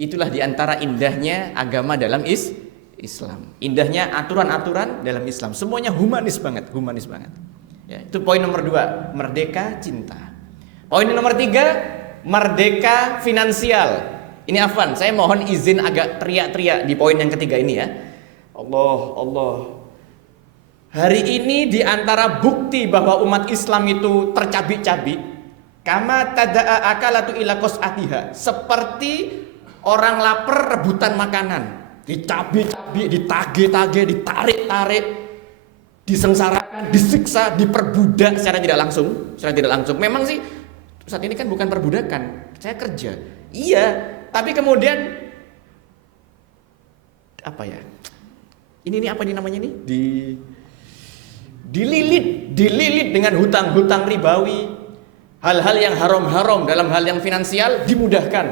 Itulah diantara indahnya agama dalam Islam. Indahnya aturan-aturan dalam Islam. Semuanya humanis banget. Ya, itu poin nomor 2, merdeka cinta. Poin nomor 3, merdeka finansial. Ini Afwan, saya mohon izin agak teriak-teriak di poin yang ketiga ini ya. Allah. Hari ini di antara bukti bahwa umat Islam itu tercabik-cabik, kama tada'a akalatu ila qas'atiha, seperti orang lapar rebutan makanan, dicabik-cabik, ditagih-tagih, ditarik-tarik, disengsarakan, disiksa, diperbudak secara tidak langsung. Memang sih saat ini kan bukan perbudakan, saya kerja. Iya, tapi kemudian apa ya? Ini apa namanya nih? Dililit dengan hutang-hutang ribawi, hal-hal yang haram-haram dalam hal yang finansial dimudahkan,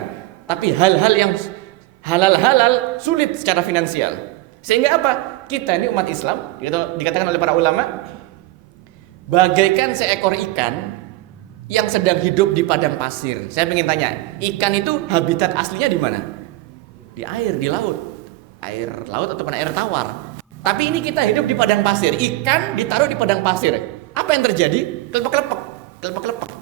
tapi hal-hal yang halal-halal sulit secara finansial. Sehingga apa? Kita ini umat Islam, dikatakan oleh para ulama, bagaikan seekor ikan yang sedang hidup di padang pasir. Saya ingin tanya, ikan itu habitat aslinya di mana? Di air, di laut. Air laut ataupun air tawar. Tapi ini kita hidup di padang pasir. Ikan ditaruh di padang pasir. Apa yang terjadi? Kelepek.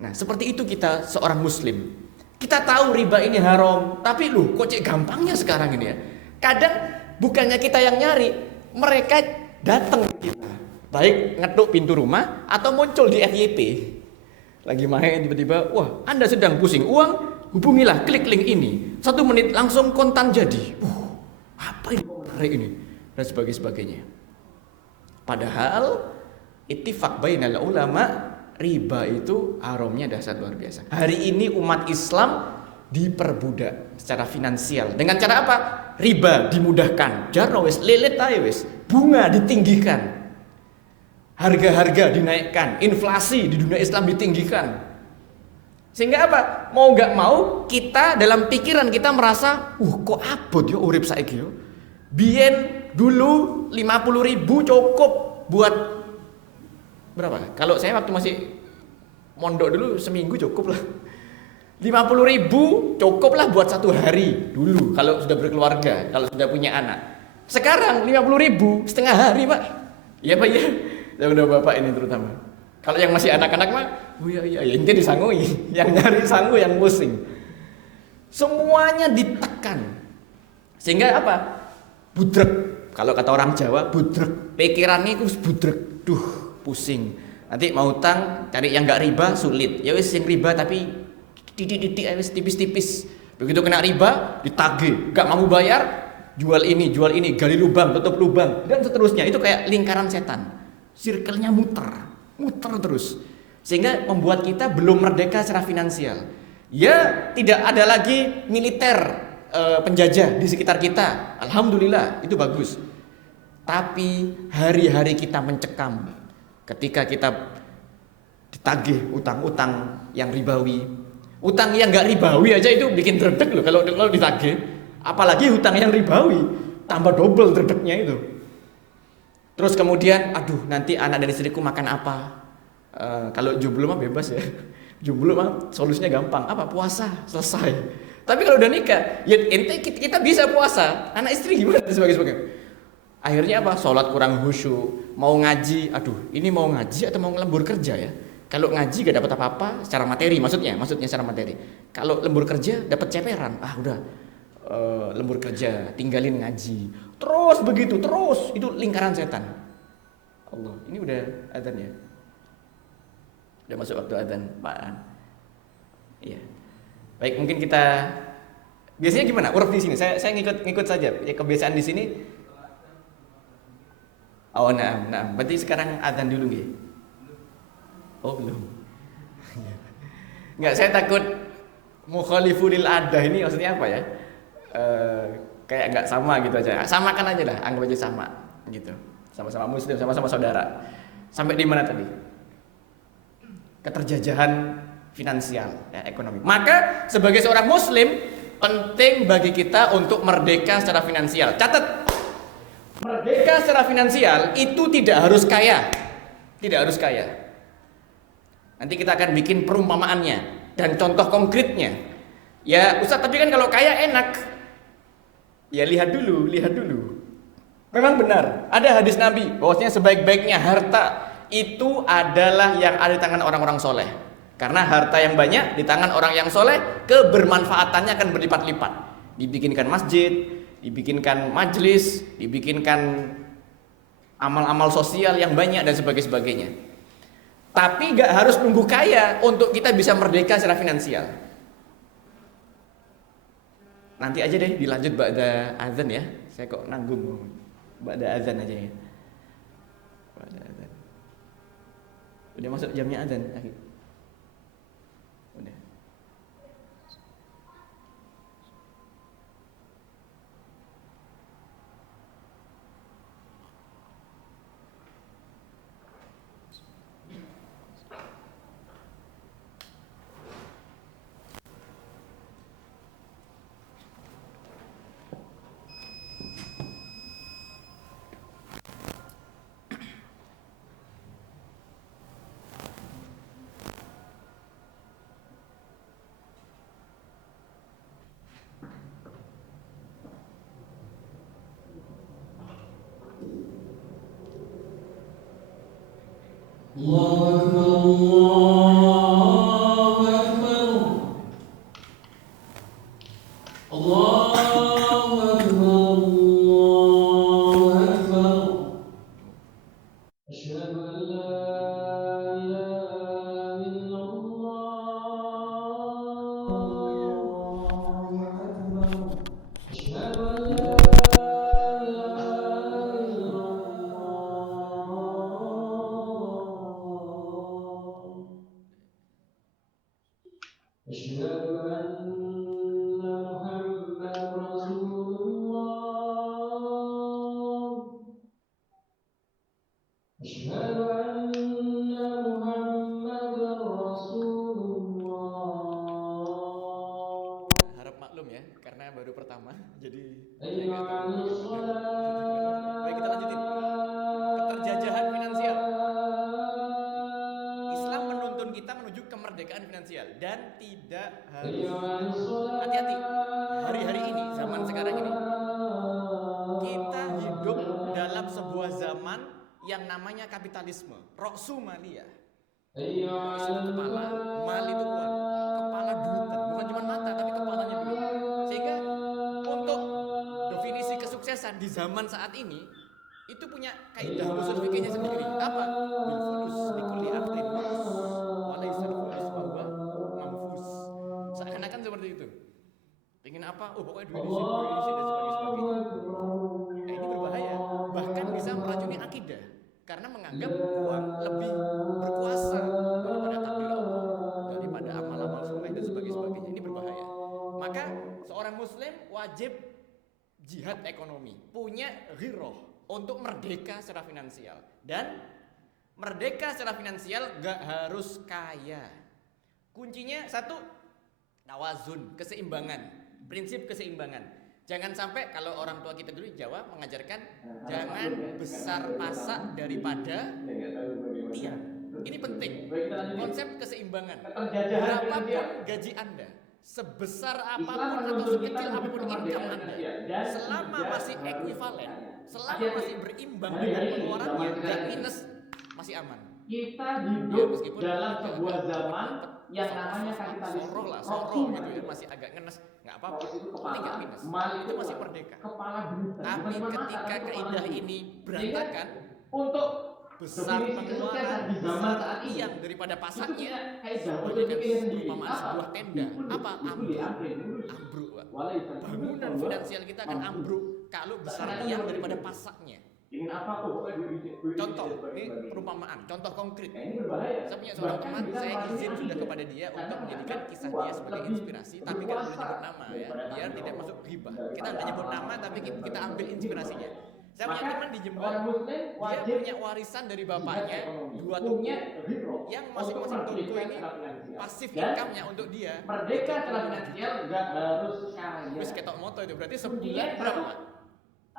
Nah, seperti itu kita seorang muslim. Kita tahu riba ini haram, tapi kok cek gampangnya sekarang ini ya. Kadang bukannya kita yang nyari, mereka datang ke kita. Baik ngetuk pintu rumah atau muncul di FYP. Lagi main tiba-tiba, wah, Anda sedang pusing uang, hubungilah klik link ini. 1 menit langsung kontan jadi. Apa ini? Hari ini dan sebagainya. Padahal ittifaq bainal ulama, riba itu haramnya dahsyat luar biasa. Hari ini umat Islam diperbudak secara finansial. Dengan cara apa? Riba dimudahkan. Jarno wis lelet ae wis. Bunga ditinggikan. Harga-harga dinaikkan, inflasi di dunia Islam ditinggikan. Sehingga apa? Mau gak mau kita dalam pikiran kita merasa, kok abot ya urip saiki yo. Bien dulu 50.000 cukup buat berapa? Kalau saya waktu masih mondok dulu seminggu cukup lah. 50.000 cukup lah buat 1 hari dulu kalau sudah berkeluarga, kalau sudah punya anak. Sekarang 50.000 setengah hari, Pak. Iya, Pak, ya. Yang udah bapak ini terutama. Kalau yang masih anak-anak mah, iya, intinya disangui. Yang nyari sangu yang pusing. Semuanya ditekan. Sehingga apa? Budrek. Kalau kata orang Jawa, budrek. Pikirannya itu budrek. Pusing. Nanti mau utang, cari yang gak riba sulit. Ya wis yang riba tapi titik-titik wis tipis-tipis. Begitu kena riba, ditagih. Gak mau bayar, jual ini, gali lubang, tutup lubang, dan seterusnya. Itu kayak lingkaran setan. Circle-nya muter terus. Sehingga membuat kita belum merdeka secara finansial. Ya, tidak ada lagi militer penjajah di sekitar kita. Alhamdulillah, itu bagus. Tapi hari-hari kita mencekam ketika kita ditagih utang-utang yang ribawi. Utang yang gak ribawi aja itu bikin dredeg loh kalau ditagih. Apalagi hutang yang ribawi, tambah double dredegnya itu. Terus kemudian, nanti anak dan istriku makan apa? Kalau jomblo mah bebas ya. Jomblo mah solusinya gampang. Apa? Puasa, selesai. Tapi kalau udah nikah, ya kita bisa puasa. Anak istri gimana? Sebagainya. Akhirnya apa? Sholat kurang khusyuk. Mau ngaji, ini mau ngaji atau mau lembur kerja ya? Kalau ngaji gak dapat apa-apa secara materi, maksudnya secara materi. Kalau lembur kerja dapat ceperan. Udah lembur kerja, tinggalin ngaji. Terus begitu, itu lingkaran setan. Allah, ini udah adzan ya? Udah masuk waktu adzan, Pak. Iya. Baik, mungkin kita biasanya gimana? Uruf di sini. Saya ngikut saja. Ya, kebiasaan di sini. Oh, nah. Berarti sekarang adzan dulu nggih? Oh, belum. Enggak, saya takut mukhaliful adah ini maksudnya apa ya? Kayak enggak sama gitu aja. Samakan aja lah, anggap aja sama gitu. Sama-sama muslim, sama-sama saudara. Sampai di mana tadi? Keterjajahan finansial, ya, ekonomi. Maka sebagai seorang muslim penting bagi kita untuk merdeka secara finansial. Catat, merdeka secara finansial itu tidak harus kaya. Nanti kita akan bikin perumpamaannya dan contoh konkretnya. Ya Ustaz, tapi kan kalau kaya enak. Ya lihat dulu, lihat dulu. Memang benar, ada hadis Nabi bahwasanya sebaik-baiknya harta itu adalah yang ada di tangan orang-orang soleh. Karena harta yang banyak di tangan orang yang soleh, kebermanfaatannya akan berlipat-lipat. Dibikinkan masjid, dibikinkan majelis, dibikinkan amal-amal sosial yang banyak dan sebagainya. Tapi gak harus nunggu kaya untuk kita bisa merdeka secara finansial. Nanti aja deh dilanjut ba'da azan ya. Saya kok nanggung ba'da azan aja ya. Ba'da azan. Udah masuk jamnya azan, Akhi? Udah. Harap maklum ya, karena baru pertama, jadi saya nggak tahu benar lanjutkan apa ya. Baik, kita lanjutin. Keterjajahan finansial. Islam menuntun kita menuju kemerdekaan finansial dan tidak harus, hati-hati, hari-hari ini, zaman sekarang ini, kita hidup dalam sebuah zaman yang namanya kapitalisme. Roksu maliyah. Roksu itu kepala, mal itu uang. Kepala duitan, bukan cuma mata tapi kepalanya duit. Sehingga untuk definisi kesuksesan di zaman saat ini itu punya kaidah usul fikihnya sendiri. Apa? Bil fulus likulli aqlin nafs wa laisa fulus wa huwa manfus. Seakan-akan seperti itu. Pengen apa? Oh, pokoknya duit isi dan sebagainya. Nah, ini berbahaya. Bahkan bisa meracuni akidah karena menganggap uang lebih berkuasa daripada takdir Allah, daripada amal-amal soleh dan sebagainya. Ini berbahaya. Maka seorang muslim wajib jihad ekonomi, punya ghirah untuk merdeka secara finansial. Dan merdeka secara finansial gak harus kaya. Kuncinya satu, tawazun, keseimbangan, prinsip keseimbangan. Jangan sampai, kalau orang tua kita dulu di Jawa mengajarkan jangan besar pasak daripada tiang. Ini penting, konsep keseimbangan. Berapapun gaji Anda, sebesar apapun atau sekecil apapun income Anda, selama masih ekuivalen, selama masih berimbang dengan pengeluarannya, gak minus, masih aman. Kita hidup dalam sebuah zaman yang namanya kapitalisme. Soroh gitu ya, masih agak ngenes, nggak apa-apa. Ini nggak minus, itu masih merdeka. Tapi ketika kaidah ini berantakan, untuk besar pengeluaran, besar tiang daripada pasaknya, perumpamaan sebuah tenda, apa? Ambruk, Pak. Bangunan finansial kita akan ambruk kalau besar tiang daripada pasaknya. Contoh, ini perumpamaan, contoh konkret. Saya punya seorang teman, saya izin sudah kepada dia untuk menjadikan kisah dia sebagai inspirasi, tapi kan boleh nyebut nama ya, biar tidak masuk ghibah. Kita tidak nyebut nama, tapi kita ambil inspirasinya. Saya punya teman di Jember, dia punya warisan dari bapaknya 2 toko, yang masing-masing toko ini pasif income-nya untuk dia. Merdeka secara finansial gak harus kaya. Terus ketok moto itu berarti sebulan berapa, Pak?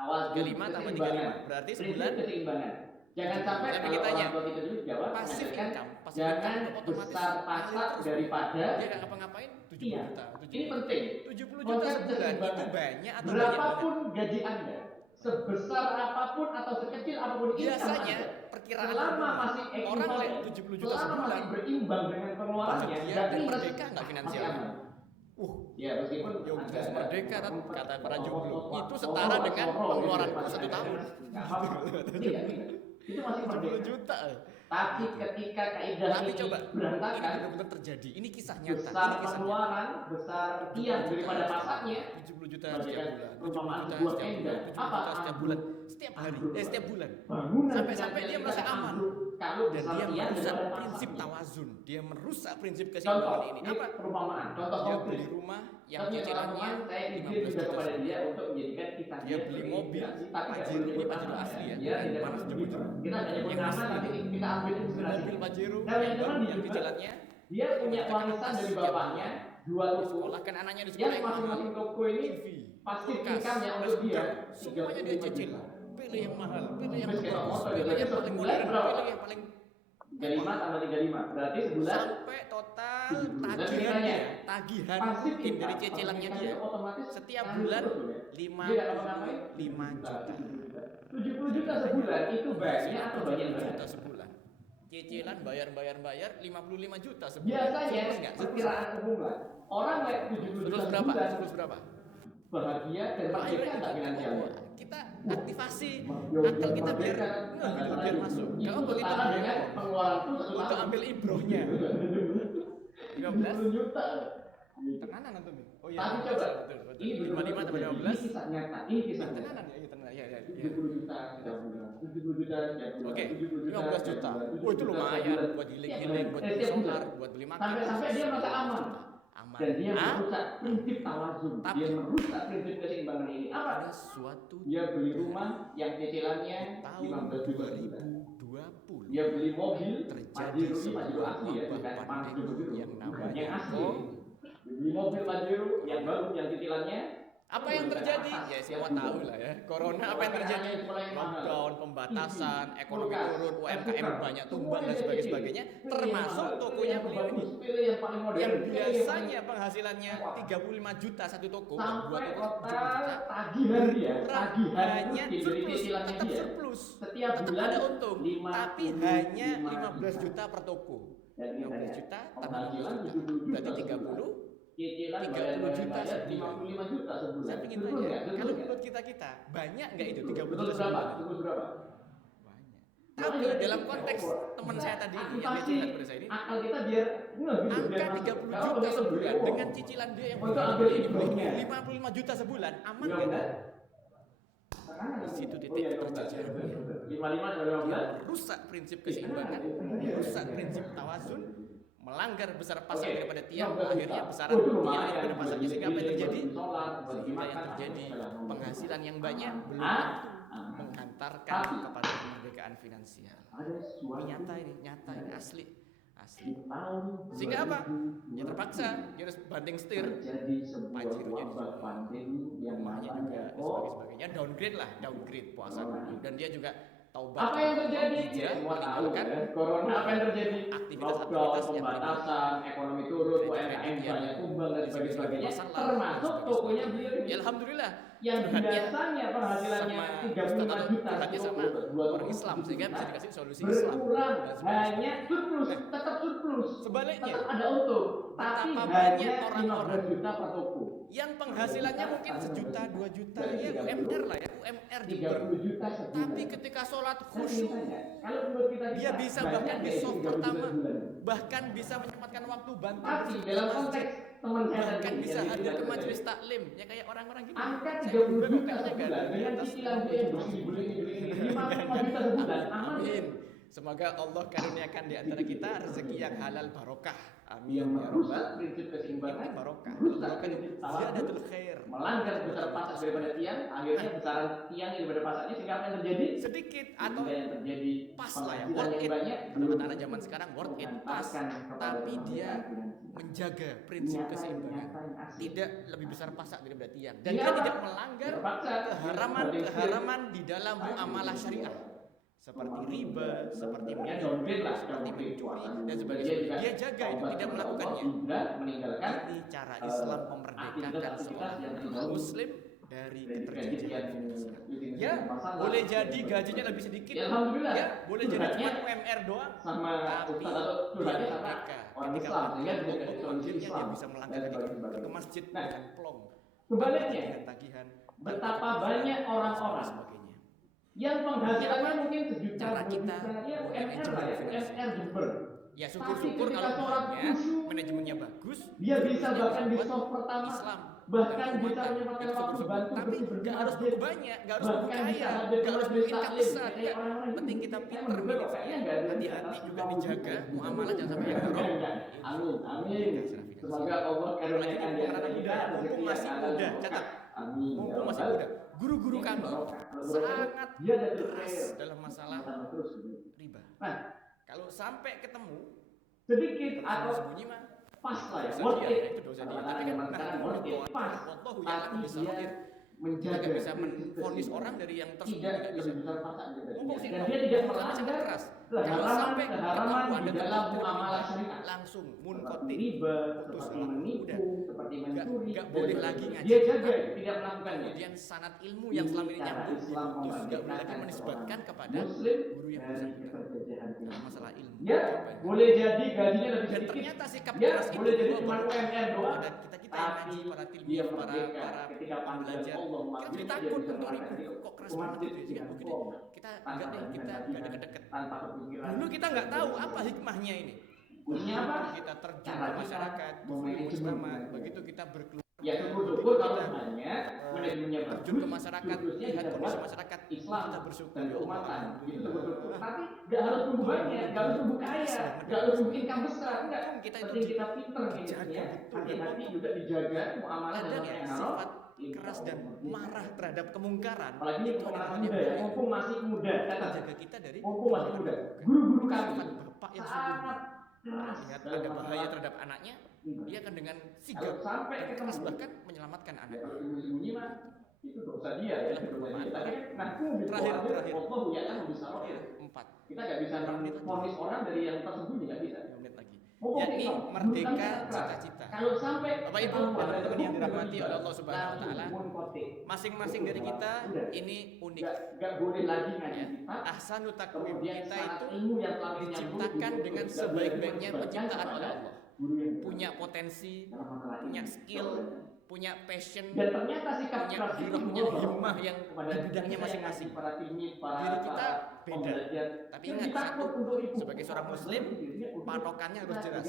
35 tambah 35, berarti sebulan keseimbangan. Jangan sampai Tapi kalau kita tanya, orang tua kita dulu jawab, pasif kan, income jangan otomatis besar pasak daripada dia nggak ngapa-ngapain 70 iya. juta. Ini penting. 70 juta Konsep sebulan itu keseimbangan. banyak atau Berapapun gaji Anda, sebesar apapun atau sekecil apapun biasanya Anda, perkiraan selama masih orang equivalent, lihat 70 juta selama sebulan masih berimbang dengan pengeluarannya, dia berarti dan masih merdeka nggak finansial. aman. Ya meskipun Yogas ada merdeka kata para jomblo itu setara dengan pengeluaranku 1 tahun. Nggak apa-apa. Tidak. Itu masih 70 merdeka. juta. Tapi ketika kaidah Tapi ini coba, ini berantakan, benar-benar terjadi. Ini kisah nyata. besar Ini kisah nyata. pengeluaran, besar tiang daripada pasarnya, 70 juta bagaikan setiap bulan. 70 perumpamaan juta sebuah setiap tenda. bulan. 70 Apa? juta setiap bulan. Setiap hari, setiap bulan. Bangunan Sampai-sampai dia merasa aman. Kalau Dan besar dia tiang merusak daripada prinsip pasarnya. tawazun. Dia merusak prinsip Contoh, keseimbangan ini. ini Apa? perumpamaan. Contoh Dia konkret. beli rumah yang Tapi cicilannya teman-teman, saya izin 15 juga juta. kepada dia untuk menjadikan kita Dia beli mobil Pajero, ini Pajero asli ya, Dia tidak panas masuk jemput. Kita hanya Yang nama asli. tapi kita ambil inspirasi. Mobil Pajero Nah, yang teman yang juga, cicilannya dia punya warisan dari bapaknya 2 toko. sekolahkan anaknya di sekolah Yang yang mahal. masing-masing toko ini TV, pasti kulkas, income-nya untuk dia semuanya dia cicil. Pilih yang mahal, pilih yang Terus kayak bagus, motor, pilih yang paling sebulan modern, berapa? pilih yang paling 35 tambah 35 berarti sebulan sampai total Dan tagihan ceritanya, dia, tagihan pasif mungkin dari income, cicilannya pasif dia income otomatis setiap kan bulan terus, ya. 55 Dia nggak ngapa-ngapain, juta. 70 juta sebulan itu banyak atau banyak 70 banget? juta sebulan. Cicilan bayar 55 juta sebulan. Biasanya Surplus nggak? perkiraan umum lah. Orang lihat 70 juta Surplus berapa? sebulan Surplus berapa? bahagia dan merdeka nggak finansialnya? Kita aktifasi akal kita biar biar masuk. Itu Kalau begitu setara dengan pengeluaranku untuk setelah ambil ibrohnya 70 juta. tenanan antum. Oh iya. Tapi coba, betul, betul. ini 55 tambah ini 12. kisah nyata, ini kisah nyata. Tenanan ya, iya tenanan. Ya, ya, ya. 70 juta setiap bulan, 70 juta setiap bulan, Oke, 70 juta 15 setiap juta. bulan, Oh, itu 70 juta lumayan setiap bulan. buat giling-giling, Setiap buat bulan. beli Setiap solar, bulan. buat beli makan. Sampai dia merasa aman. Aman. Dan dia Ah, merusak prinsip tawazun. Tapi- Dia merusak prinsip keseimbangan ini. Apa? ada suatu Dia beli rumah yang cicilannya tahun 15 juta sebulan. 2020 Dia beli mobil terjadi Pajero ini Pajero asli ya, sebuah bukan wabah Pajero pandemi gitu. yang namanya Yang asli. COVID. Dia beli mobil Pajero yang baru yang cicilannya. Apa yang terjadi? Ya semua tahu lah ya. Corona apa yang terjadi? Lockdown, pembatasan, ekonomi turun, UMKM banyak tumbang dan sebagainya. Termasuk tokonya beliau ini. Yang paling modern. Yang biasanya penghasilannya 35 juta satu toko, dua sampai toko 70 total juta. tagihan dia, tagihan Hanya dari surplus, cicilannya tetap dia. surplus, Setiap tetap bulan ada untung, 55 tapi hanya 15 juta per toko. Dan 15 juta tambah penghasilan 15 juta, 70 juta berarti 30. cicilan 30 juta bayar sebulan. 55 juta sebulan. Saya ingin Betul tanya, nggak? Betul kalau nggak? menurut kita banyak nggak itu 30 Betul juta berapa? sebulan? Betul berapa? Banyak. Tapi dalam konteks teman saya tadi ini, yang dia Aktivasi curhat pada saya ini, akal kita biar angka 30 juta sebulan dengan cicilan dia yang Untuk ambil ibrohnya. 55 juta sebulan, aman Iya, nggak? enggak? Di situ titik terjadinya. 55 sampai 15. Merusak prinsip keseimbangan, merusak prinsip tawazun, melanggar besar pasar daripada tiang, akhirnya besaran tiang daripada pasarnya, sehingga apa yang terjadi? Sehingga yang terjadi penghasilan yang banyak belum tentu menghantarkan kepada kemerdekaan finansial. Ini nyata ini asli. Sehingga apa? Ya terpaksa, dia harus banting setir. Terjadi sebuah Pajirunya wabah pandemi yang Rumahnya juga dan namanya sebagainya, downgrade puasa dulu, dan dia juga taubat. apa yang terjadi? Hijrah, Semua tahu meninggalkan ya. Corona apa yang terjadi? aktivitas-aktivitas Lockdown, yang pembatasan, ekonomi turun, UMKM yang banyak tumbang dan sebagainya. masalah, Termasuk dan tokonya sebagainya. beliau Ya alhamdulillah. yang curhatnya biasanya penghasilannya sama 35 juta curhatnya sama dua orang Islam, sehingga bisa dikasih solusi Islam berkurang dan sebagainya. hanya surplus, tetap surplus. Sebaliknya, Tetap ada untung, tapi betapa hanya banyak orang-orang 15 juta per toko. yang penghasilannya mungkin 1 juta 2 juta ya UMR lah ya, UMR Jember. 30 juta sebulan. Tapi ketika sholat khusyuk, Kalau menurut kita dia bisa banyak bahkan di ya, soft 30 pertama, sebulan. bahkan bisa menyempatkan waktu bantu Tapi bersih dalam masjid, konteks teman saya bahkan tadi, bisa yang hadir kita ke tadi, majelis taklim ya kayak orang-orang gini. angka Saya 30 juga juta kayaknya nggak sebulan ada di dengan atas cicilan dia yang beli 55 juta sebulan aman. Amin. Semoga Allah karuniakan di antara kita rezeki yang halal barokah. Amin Yang ya merusak rabbal. prinsip keseimbangan, Ini barokah. merusak Barokah prinsip itu tawazun, ziyadatul khair. melanggar besar pasar daripada tiang, akhirnya besaran tiang daripada pasarnya sehingga apa yang terjadi? Sedikit atau Sehingga yang terjadi pas lah ya, penghasilan worth yang it. banyak Kalau kata anak zaman sekarang worth it, pas. menghantarkan kepada Tapi dia kemerdekaan finansial. menjaga prinsip Nyata, keseimbangan. nyata yang asli. Tidak lebih besar pasak daripada tiang, dan Iya, dia Pak. tidak melanggar Terpaksa. keharaman di dalam muamalah syariah. seperti riba, seperti Ya, menipu, downgrade lah, seperti downgrade. mencuri dan Dia sebagainya. juga Dia jaga itu, tidak melakukannya. juga meninggalkan Ini cara Islam memerdekakan seorang muslim dari keterjajahan finansial. Ya, boleh jadi gajinya lebih sedikit. Ya, alhamdulillah. Ya, boleh jadi cuma Curhatnya UMR doang. sama Tapi ustaz atau dia curhatnya sama merdeka. orang Ketika Islam, sehingga dia Allah jadi solusi memanggilnya, dia Islam. bisa melangkah Dan kaki sebagainya. ke masjid Nah, dengan plong. Sebaliknya, Tagihan, betapa banyak dan orang-orang sebagainya. yang penghasilannya mungkin sejuta, Cara kita ya UMR lah ya, UMR Jember. Ya syukur-syukur kalau uangnya manajemennya bagus, Dia bisa bahkan di buat soft pertama, Islam bahkan dan bisa keuangan. menyempatkan Itu waktu syukur-syukur. bantu Tapi bersih nggak harus buku banyak, nggak harus buku bahkan bisa kaya, hadir nggak harus majelis buku income taklim, besar. kayak Ya, orang-orang penting itu. kita Yang pinter bener, milih. kayaknya nggak ada Hati-hati yang juga tahu. dijaga, muamalah jangan sampai yang haram. Amin, amin. Semoga Allah karuniakan di antara kita Mumpung masih muda, catat. Amin. Mumpung masih muda, guru-guru kami sangat Dia ada keras dalam masalah terus. riba. Nah, Kalau sampai ketemu sedikit atau sembunyi mah pas lah ya, dosa worth dia, it. itu dosa dia. Tapi kan Worth it, pas. wallahu ya'lamu Tapi bisawabir. dia Dia menjaga nggak bisa prinsip menfonis kesimpulan. orang dari yang tersebut, Tidak nggak bisa. lebih besar pasak Mumpung sih, dan dia tidak hukumannya sangat melanggar keras. Kalau sampai keharaman ketemu di ada dalam ketemu muamalah syariat, langsung seperti munkotin, riba, putus seperti udah. menipu, seperti mencuri. Nggak boleh lagi ngaji. Dia jaga tidak melakukannya. Kemudian sanad ilmu yang selama ini nyambung Islam diputus, nggak boleh lagi memerdekakan menisbatkan kepada Muslim guru yang dari bersangkutan. keterjajahan Nah, masalah ilmu. Ya, Coba. boleh jadi gajinya lebih Dan sedikit. ternyata sikap Ya, keras itu boleh jadi dibawa cuma UMR doang. pada kita yang ngaji, para Dia tilmiah, para merdeka ketika panggilan belajar. Allah Kita jadi takut untuk ribu, kok keras banget gitu ya. Sehingga begini, kita enggak deh, kita enggak deket-deket. Tanpa kepikiran. Dulu kita nggak tahu apa hikmahnya ini. Punya apa? Kita terjun Cara ke kita masyarakat, memanajemen. begitu kita berkeluar. Ya syukur-syukur kalau hanya manajemennya bagus, terjun ke masyarakat, khususnya lihat bisa kondisi buat masyarakat, Islam kita bersyukur dan ya Allah. keumatan. Itu syukur-syukur. Tapi nggak harus tumbuh banyak, nggak harus tumbuh kaya, nggak harus tumbuh income besar, enggak. Kita itu Penting kita pinter nih dijaga ya. betul. Hati-hati juga dijaga muamalah Kadang dalam ya yang haram. sifat keras dan marah terhadap kemungkaran Apalagi ini itu adalah anak hal muda yang ya, baik. mumpung masih muda. Kata Menjaga kita dari mumpung masih muda. Guru-guru kami sifat bapak yang sangat sesungguhnya. keras Lihat dalam ada bahaya masalah terhadap anaknya, riba. dia akan dengan Kalau sigap sampai dan ketemu, keras bahkan menyelamatkan ya anaknya. kalau sembunyi mah itu dosa dia ya, Itulah itu dosa dia. perumpamaan. Tapi ngaku gitu Terakhir. Allah ya kan bisa roh ya. 4 Kita nggak bisa memfonis orang dari yang tersembunyi, nggak bisa. menit lagi. Mumpung Yakni Islam, merdeka bukan keras. cita-cita. Kalau sampai Bapak Ibu dan teman-teman yang dirahmati oleh Allah Subhanahu wa taala, masing-masing dari kita ini unik. Nggak boleh lagi ngaji Ya. kitab. Ahsanu takwim Kemudian kita sangat itu ilmu yang telah dinyambung diciptakan itu dengan nggak sebaik-baiknya boleh penciptaan kepada oleh Allah. guru yang benar. Punya potensi, Dalam masalah ini. punya skill, punya passion, Dan ternyata sikap punya keras itu giroh, punya membawa himmah yang kepada di bidangnya kita masing-masing. para tilmid, para Diri kita beda. pembelajar. Tapi Yang ingat kita satu, takut untuk itu. sebagai seorang muslim, patokannya harus jelas.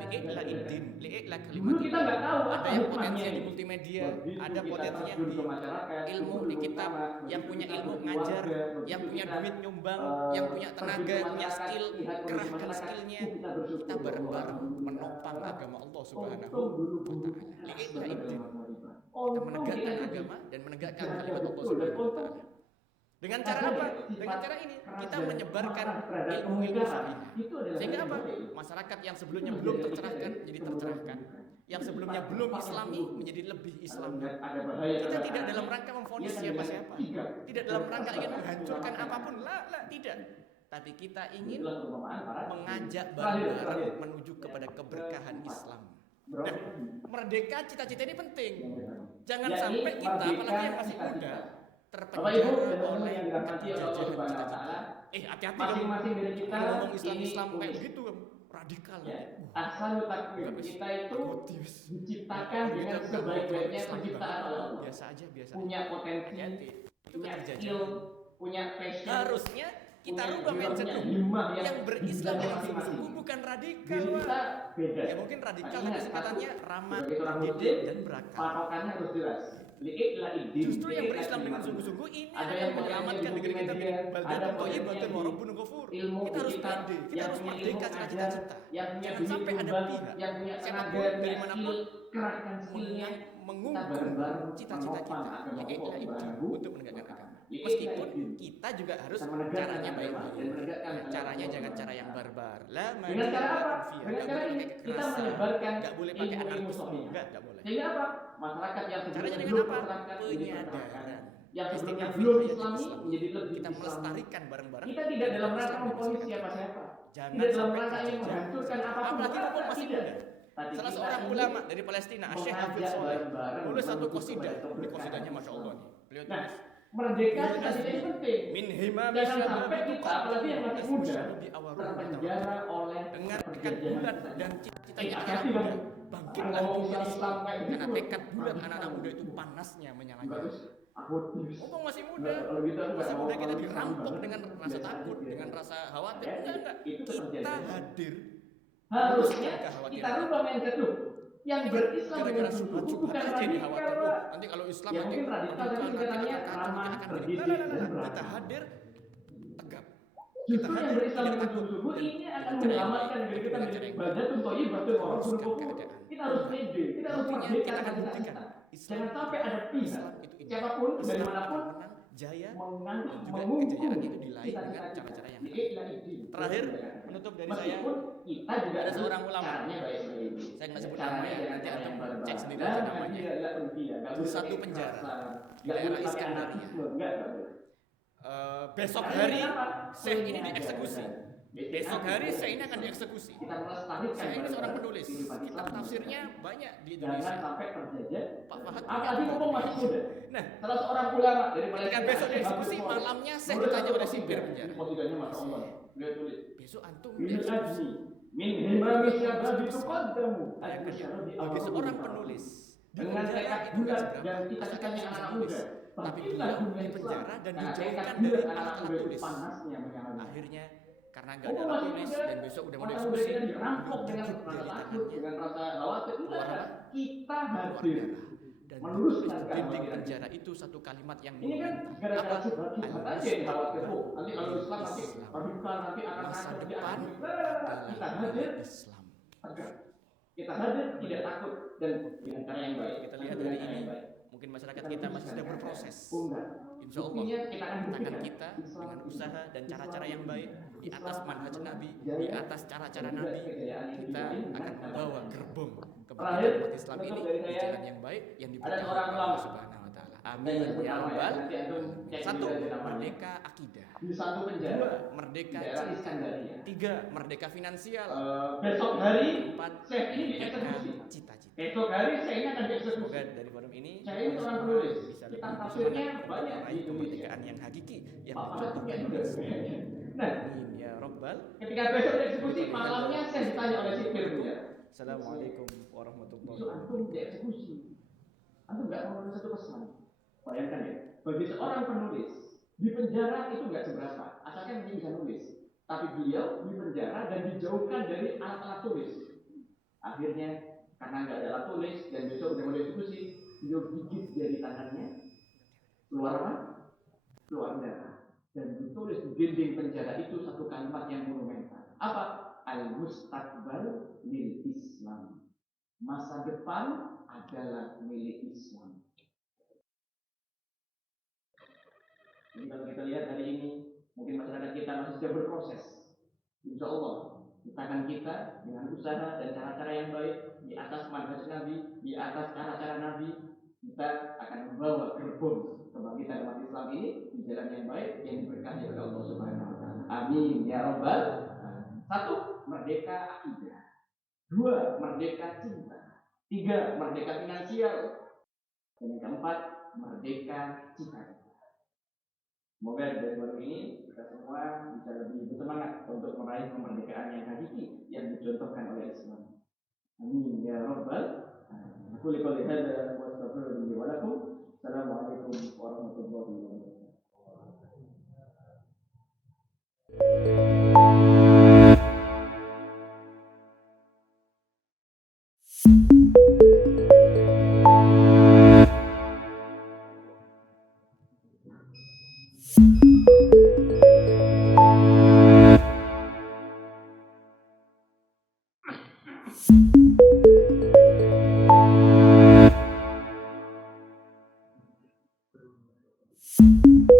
Li'ikla iddin, li'ikla Dulu kalimat. kita nggak tahu apa Ada yang hikmahnya potensinya di ini. multimedia, Begitu ada kita potensinya terjun di ke masyarakat, ilmu di kitab, yang punya ilmu ngajar, yang punya duit nyumbang, yang punya tenaga, punya skill, kerahkan skillnya. Kita bareng-bareng menopang agama Allah Subhanahu wa taala. Li'ikla iddin. Kita menegakkan agama dan menegakkan kalimat Allah Subhanahu wa taala. Dengan cara apa? Dengan cara ini kita menyebarkan ilmu-ilmu syariah. Sehingga apa? Masyarakat yang sebelumnya belum tercerahkan menjadi tercerahkan. Yang sebelumnya belum islami menjadi lebih islami. Kita tidak dalam rangka memvonis siapa-siapa. Tidak dalam rangka ingin menghancurkan apapun. La, tidak. Tapi kita ingin mengajak bareng-bareng menuju kepada keberkahan Islam. Nah, merdeka cita-cita ini penting. Jangan sampai kita, apalagi yang masih muda, terpenjara oleh keterjajahan cita-cita. Hati-hati dong. Masing-masing dari kita Ngomong Islam ini kayak unik. begitu, radikal. Ya, ahsanul takwim kita itu diciptakan dengan sebaik-baiknya penciptaan oleh Allah. Biasa aja, biasa. Punya potensi, Hati-hati. Itu punya keterjajahan. skill, punya passion. Harusnya kita punya rubah jiwa, mindset punya dulu. himmah Yang berislam dengan masing-masing. sungguh-sungguh bukan radikal, Diri Wak. kita beda. Ya mungkin radikal Ingat, tapi singkatannya satu, ramah, sebagai seorang didik, muslim, dan berakal. patokannya harus jelas. Li'ikla iddin. Justru yang Li'ikla berislam dengan iman. sungguh-sungguh ini Ada akan yang menyelamatkan negeri kita media, dari baldatun ada thayyibatun yang wa rabbun ghafur. ilmu Kita harus kita, pede, kita yang harus punya merdeka ilmu cita-cita. yang punya Jangan duit sampai ada nyumbang, pihak yang punya tenaga, siapapun dari punya manapun skill, kerahkan skillnya, mengungkung cita-cita kita, yaitu untuk menegakkan agama. Meskipun kita juga harus caranya baik-baik. Caranya jangan cara yang barbar. Lah, dengan cara apa? Dengan cara ini pakai kita kekerasan. menyebarkan Nggak boleh pakai ilmu-ilmu anarkisme. sahih. Nggak boleh. Sehingga apa? Masyarakat yang Caranya sebelumnya dengan belum apa? tercerahkan, jadi Penyadaran. tercerahkan. yang sebelumnya Istiqlal belum fil islami hayatil menjadi lebih kita islami. melestarikan bareng-bareng. Kita tidak dalam rangka Islam di memponis masyarakat siapa-siapa. Jangan Tidak dalam sampai rangka ingin terjadi. menghancurkan apapun. Apalagi mumpung masih Tidak. muda. Tapi Salah kita seorang ingin ulama dari Palestina, Syekh Hafidz mengajak Sholeh, bareng-bareng nulis satu menuju qasidah. kepada Ini qasidahnya Masya Allah nih. Beliau Nah, tulis, merdeka cita-cita ini penting. min himami Jangan syababi sampai kita, apalagi yang masih muda, asmusyubi awaruhu terpenjara oleh dengan tekad perjanjian bulat kita. dan cita-citanya anak Hati-hati muda. dong. Bangkitlah Ngomong dunia Islam Islam kayak karena gitu. tekad bulat anak-anak muda itu panasnya menyala-nyala. Bagus. Aku tipis. Mumpung masih muda, Kalau gitu aku masih nggak muda mau kita kalau dirampok Islam dengan banget. rasa Biasa takut, aja. dengan rasa khawatir. Ya, Enggak. itu Kita terjadi. hadir. Harusnya Kekhawatiran. kita rubah mindset tuh. Yang berislam Gara-gara dengan subhat bukan aja radikal, dikhawatir. Pak. Nanti kalau Islam Ya nanti mungkin radikal tapi nanti sebenarnya akan kacau, ramah, nanti akan begini. bergizi, Nah, dan berat. kita hadir tegap. Justru yang berislam tidak dengan takut. subuh Dan ini akan dengan cara yang menyelamatkan baik, diri kita dengan dari cara yang badan untuk ibadah orang Teruskan suruh keadaan. kita harus pede, kita harus Buktinya merdeka kita akan dari buktikan kita. Islam Jangan sampai ada pihak Islam itu indah. siapapun dari Islam manapun menang jaya mengang dan juga mengungkung kejayaan itu diraih dengan cita-cita cara-cara yang kita. baik. Ini Terakhir, penutup dari saya, meskipun kita juga ada seorang ulama. caranya baik-baik. Saya nggak sebut nama ya, nanti antum cek sendiri Nah, aja namanya. Di satu penjara di daerah Iskandaria. Besok hari Syekh ini dieksekusi. Besok hari Syekh ini akan dieksekusi. Syekh ini seorang penulis. Kitab tafsirnya banyak di Jangan Indonesia. sampai terjadi. Pak Fahad. Apalagi mumpung masih muda. Nah, Salah seorang ulama dari ketika besok dieksekusi, malamnya Syekh ditanya oleh sipir penjara. Posisinya Masya Allah. Dia tulis. Besok antum Min dieksekusi. ajli min himami syababi tuqaddamu. Bagi seorang penulis dengan tekad bulat dan cita-citanya anak muda. tapi Bangkitlah beliau dunia Islam. dipenjara dan Karena tekad dijauhkan bulat dari anak alat muda itu tulis. panasnya menyala-nyala. Akhirnya karena nggak ada alat tulis dan besok udah mau Orang dieksekusi, muda dirampok dengan gigit rasa dari takut, tangannya, dengan rasa khawatir. keluar Enggak, kita keluar hadir. darah. Dan Meluruskan ditulis di dinding kekhawatiran. penjara itu satu kalimat yang Ini kan monumental. gara-gara Apa? subhat aja yang khawatir. Oh, nanti kalau Islam nanti Islam. radikal, nanti akan Masa kacau, nanti depan akan kita dalam hadir Islam. tegak. Kita hadir tidak takut dan dengan cara yang baik. Kita lihat Dengan hari cara ini, yang baik. mungkin masyarakat kita masih sedang berproses. Oh, enggak. Insya Allah, Buktinya kita akan tangan buktikan. kita Islam dengan usaha dan cara-cara yang baik di atas Islam manhaj Nabi, jaya, di atas cara-cara dan juga Nabi, kejayaan yang kita dibawa akan dengan membawa cara. gerbong Terakhir, kebangkitan umat Islam ini penutup dari di saya, jalan yang baik yang ada diberkahi seorang oleh ulama. Allah Subhanahu wa taala. Saya Amin sebut ya nama ya, rabbal. nanti antum cek Satu, juga aja namanya. merdeka akidah. Di satu penjara. Dua, merdeka Daerah cinta. Iskandaria. Tiga, merdeka finansial. Besok hari Empat, Syekh ini merdeka dieksekusi. cita-cita. Besok hari Syekh ini akan dieksekusi. Semoga dari forum ini Saya ini seorang penulis. bisa Kitab lebih tafsirnya bersemangat banyak di meraih Indonesia. kemerdekaan yang hakiki yang Pak Fahad punya dicontohkan juga Islam. sebenarnya. Nah, Amin ya rabbal. ketika besok dieksekusi, malamnya saya ditanya oleh sipir punya. Assalamualaikum warahmatullahi Besok wabarakatuh. antum dieksekusi. Antum nggak mau menulis satu pesan. Bayangkan ya, bagi seorang penulis di penjara itu nggak seberapa, asalkan dia bisa nulis. Tapi beliau di penjara dan dijauhkan dari alat-alat tulis. Akhirnya karena nggak ada alat tulis dan besok udah mau dieksekusi, beliau gigit dari tangannya, keluar apa? Keluar darah. Dan ditulis di dinding penjara itu satu kalimat yang monumental. Apa? Al-mustaqbal lil Islam. Masa depan adalah milik Islam. Jadi kalau kita lihat hari ini, mungkin masyarakat kita masih sedang berproses. Insya Allah, di tangan kita dengan usaha dan cara-cara yang baik, di atas manhaj Nabi, di atas cara-cara Nabi, kita akan membawa gerbong kebangkitan umat Islam ini di jalan yang baik yang diberkahi oleh Allah Subhanahu wa taala. Amin ya rabbal alamin. Satu, merdeka akidah. Dua, merdeka cinta. Tiga, merdeka finansial. Dan yang keempat, merdeka cita-cita. Semoga dari forum ini kita semua bisa lebih bersemangat untuk meraih kemerdekaan yang hakiki yang dicontohkan oleh Islam. Amin ya rabbal alamin. Aku lihat hada wa astaghfirullahi wa lakum. Assalamualaikum warahmatullahi wabarakatuh.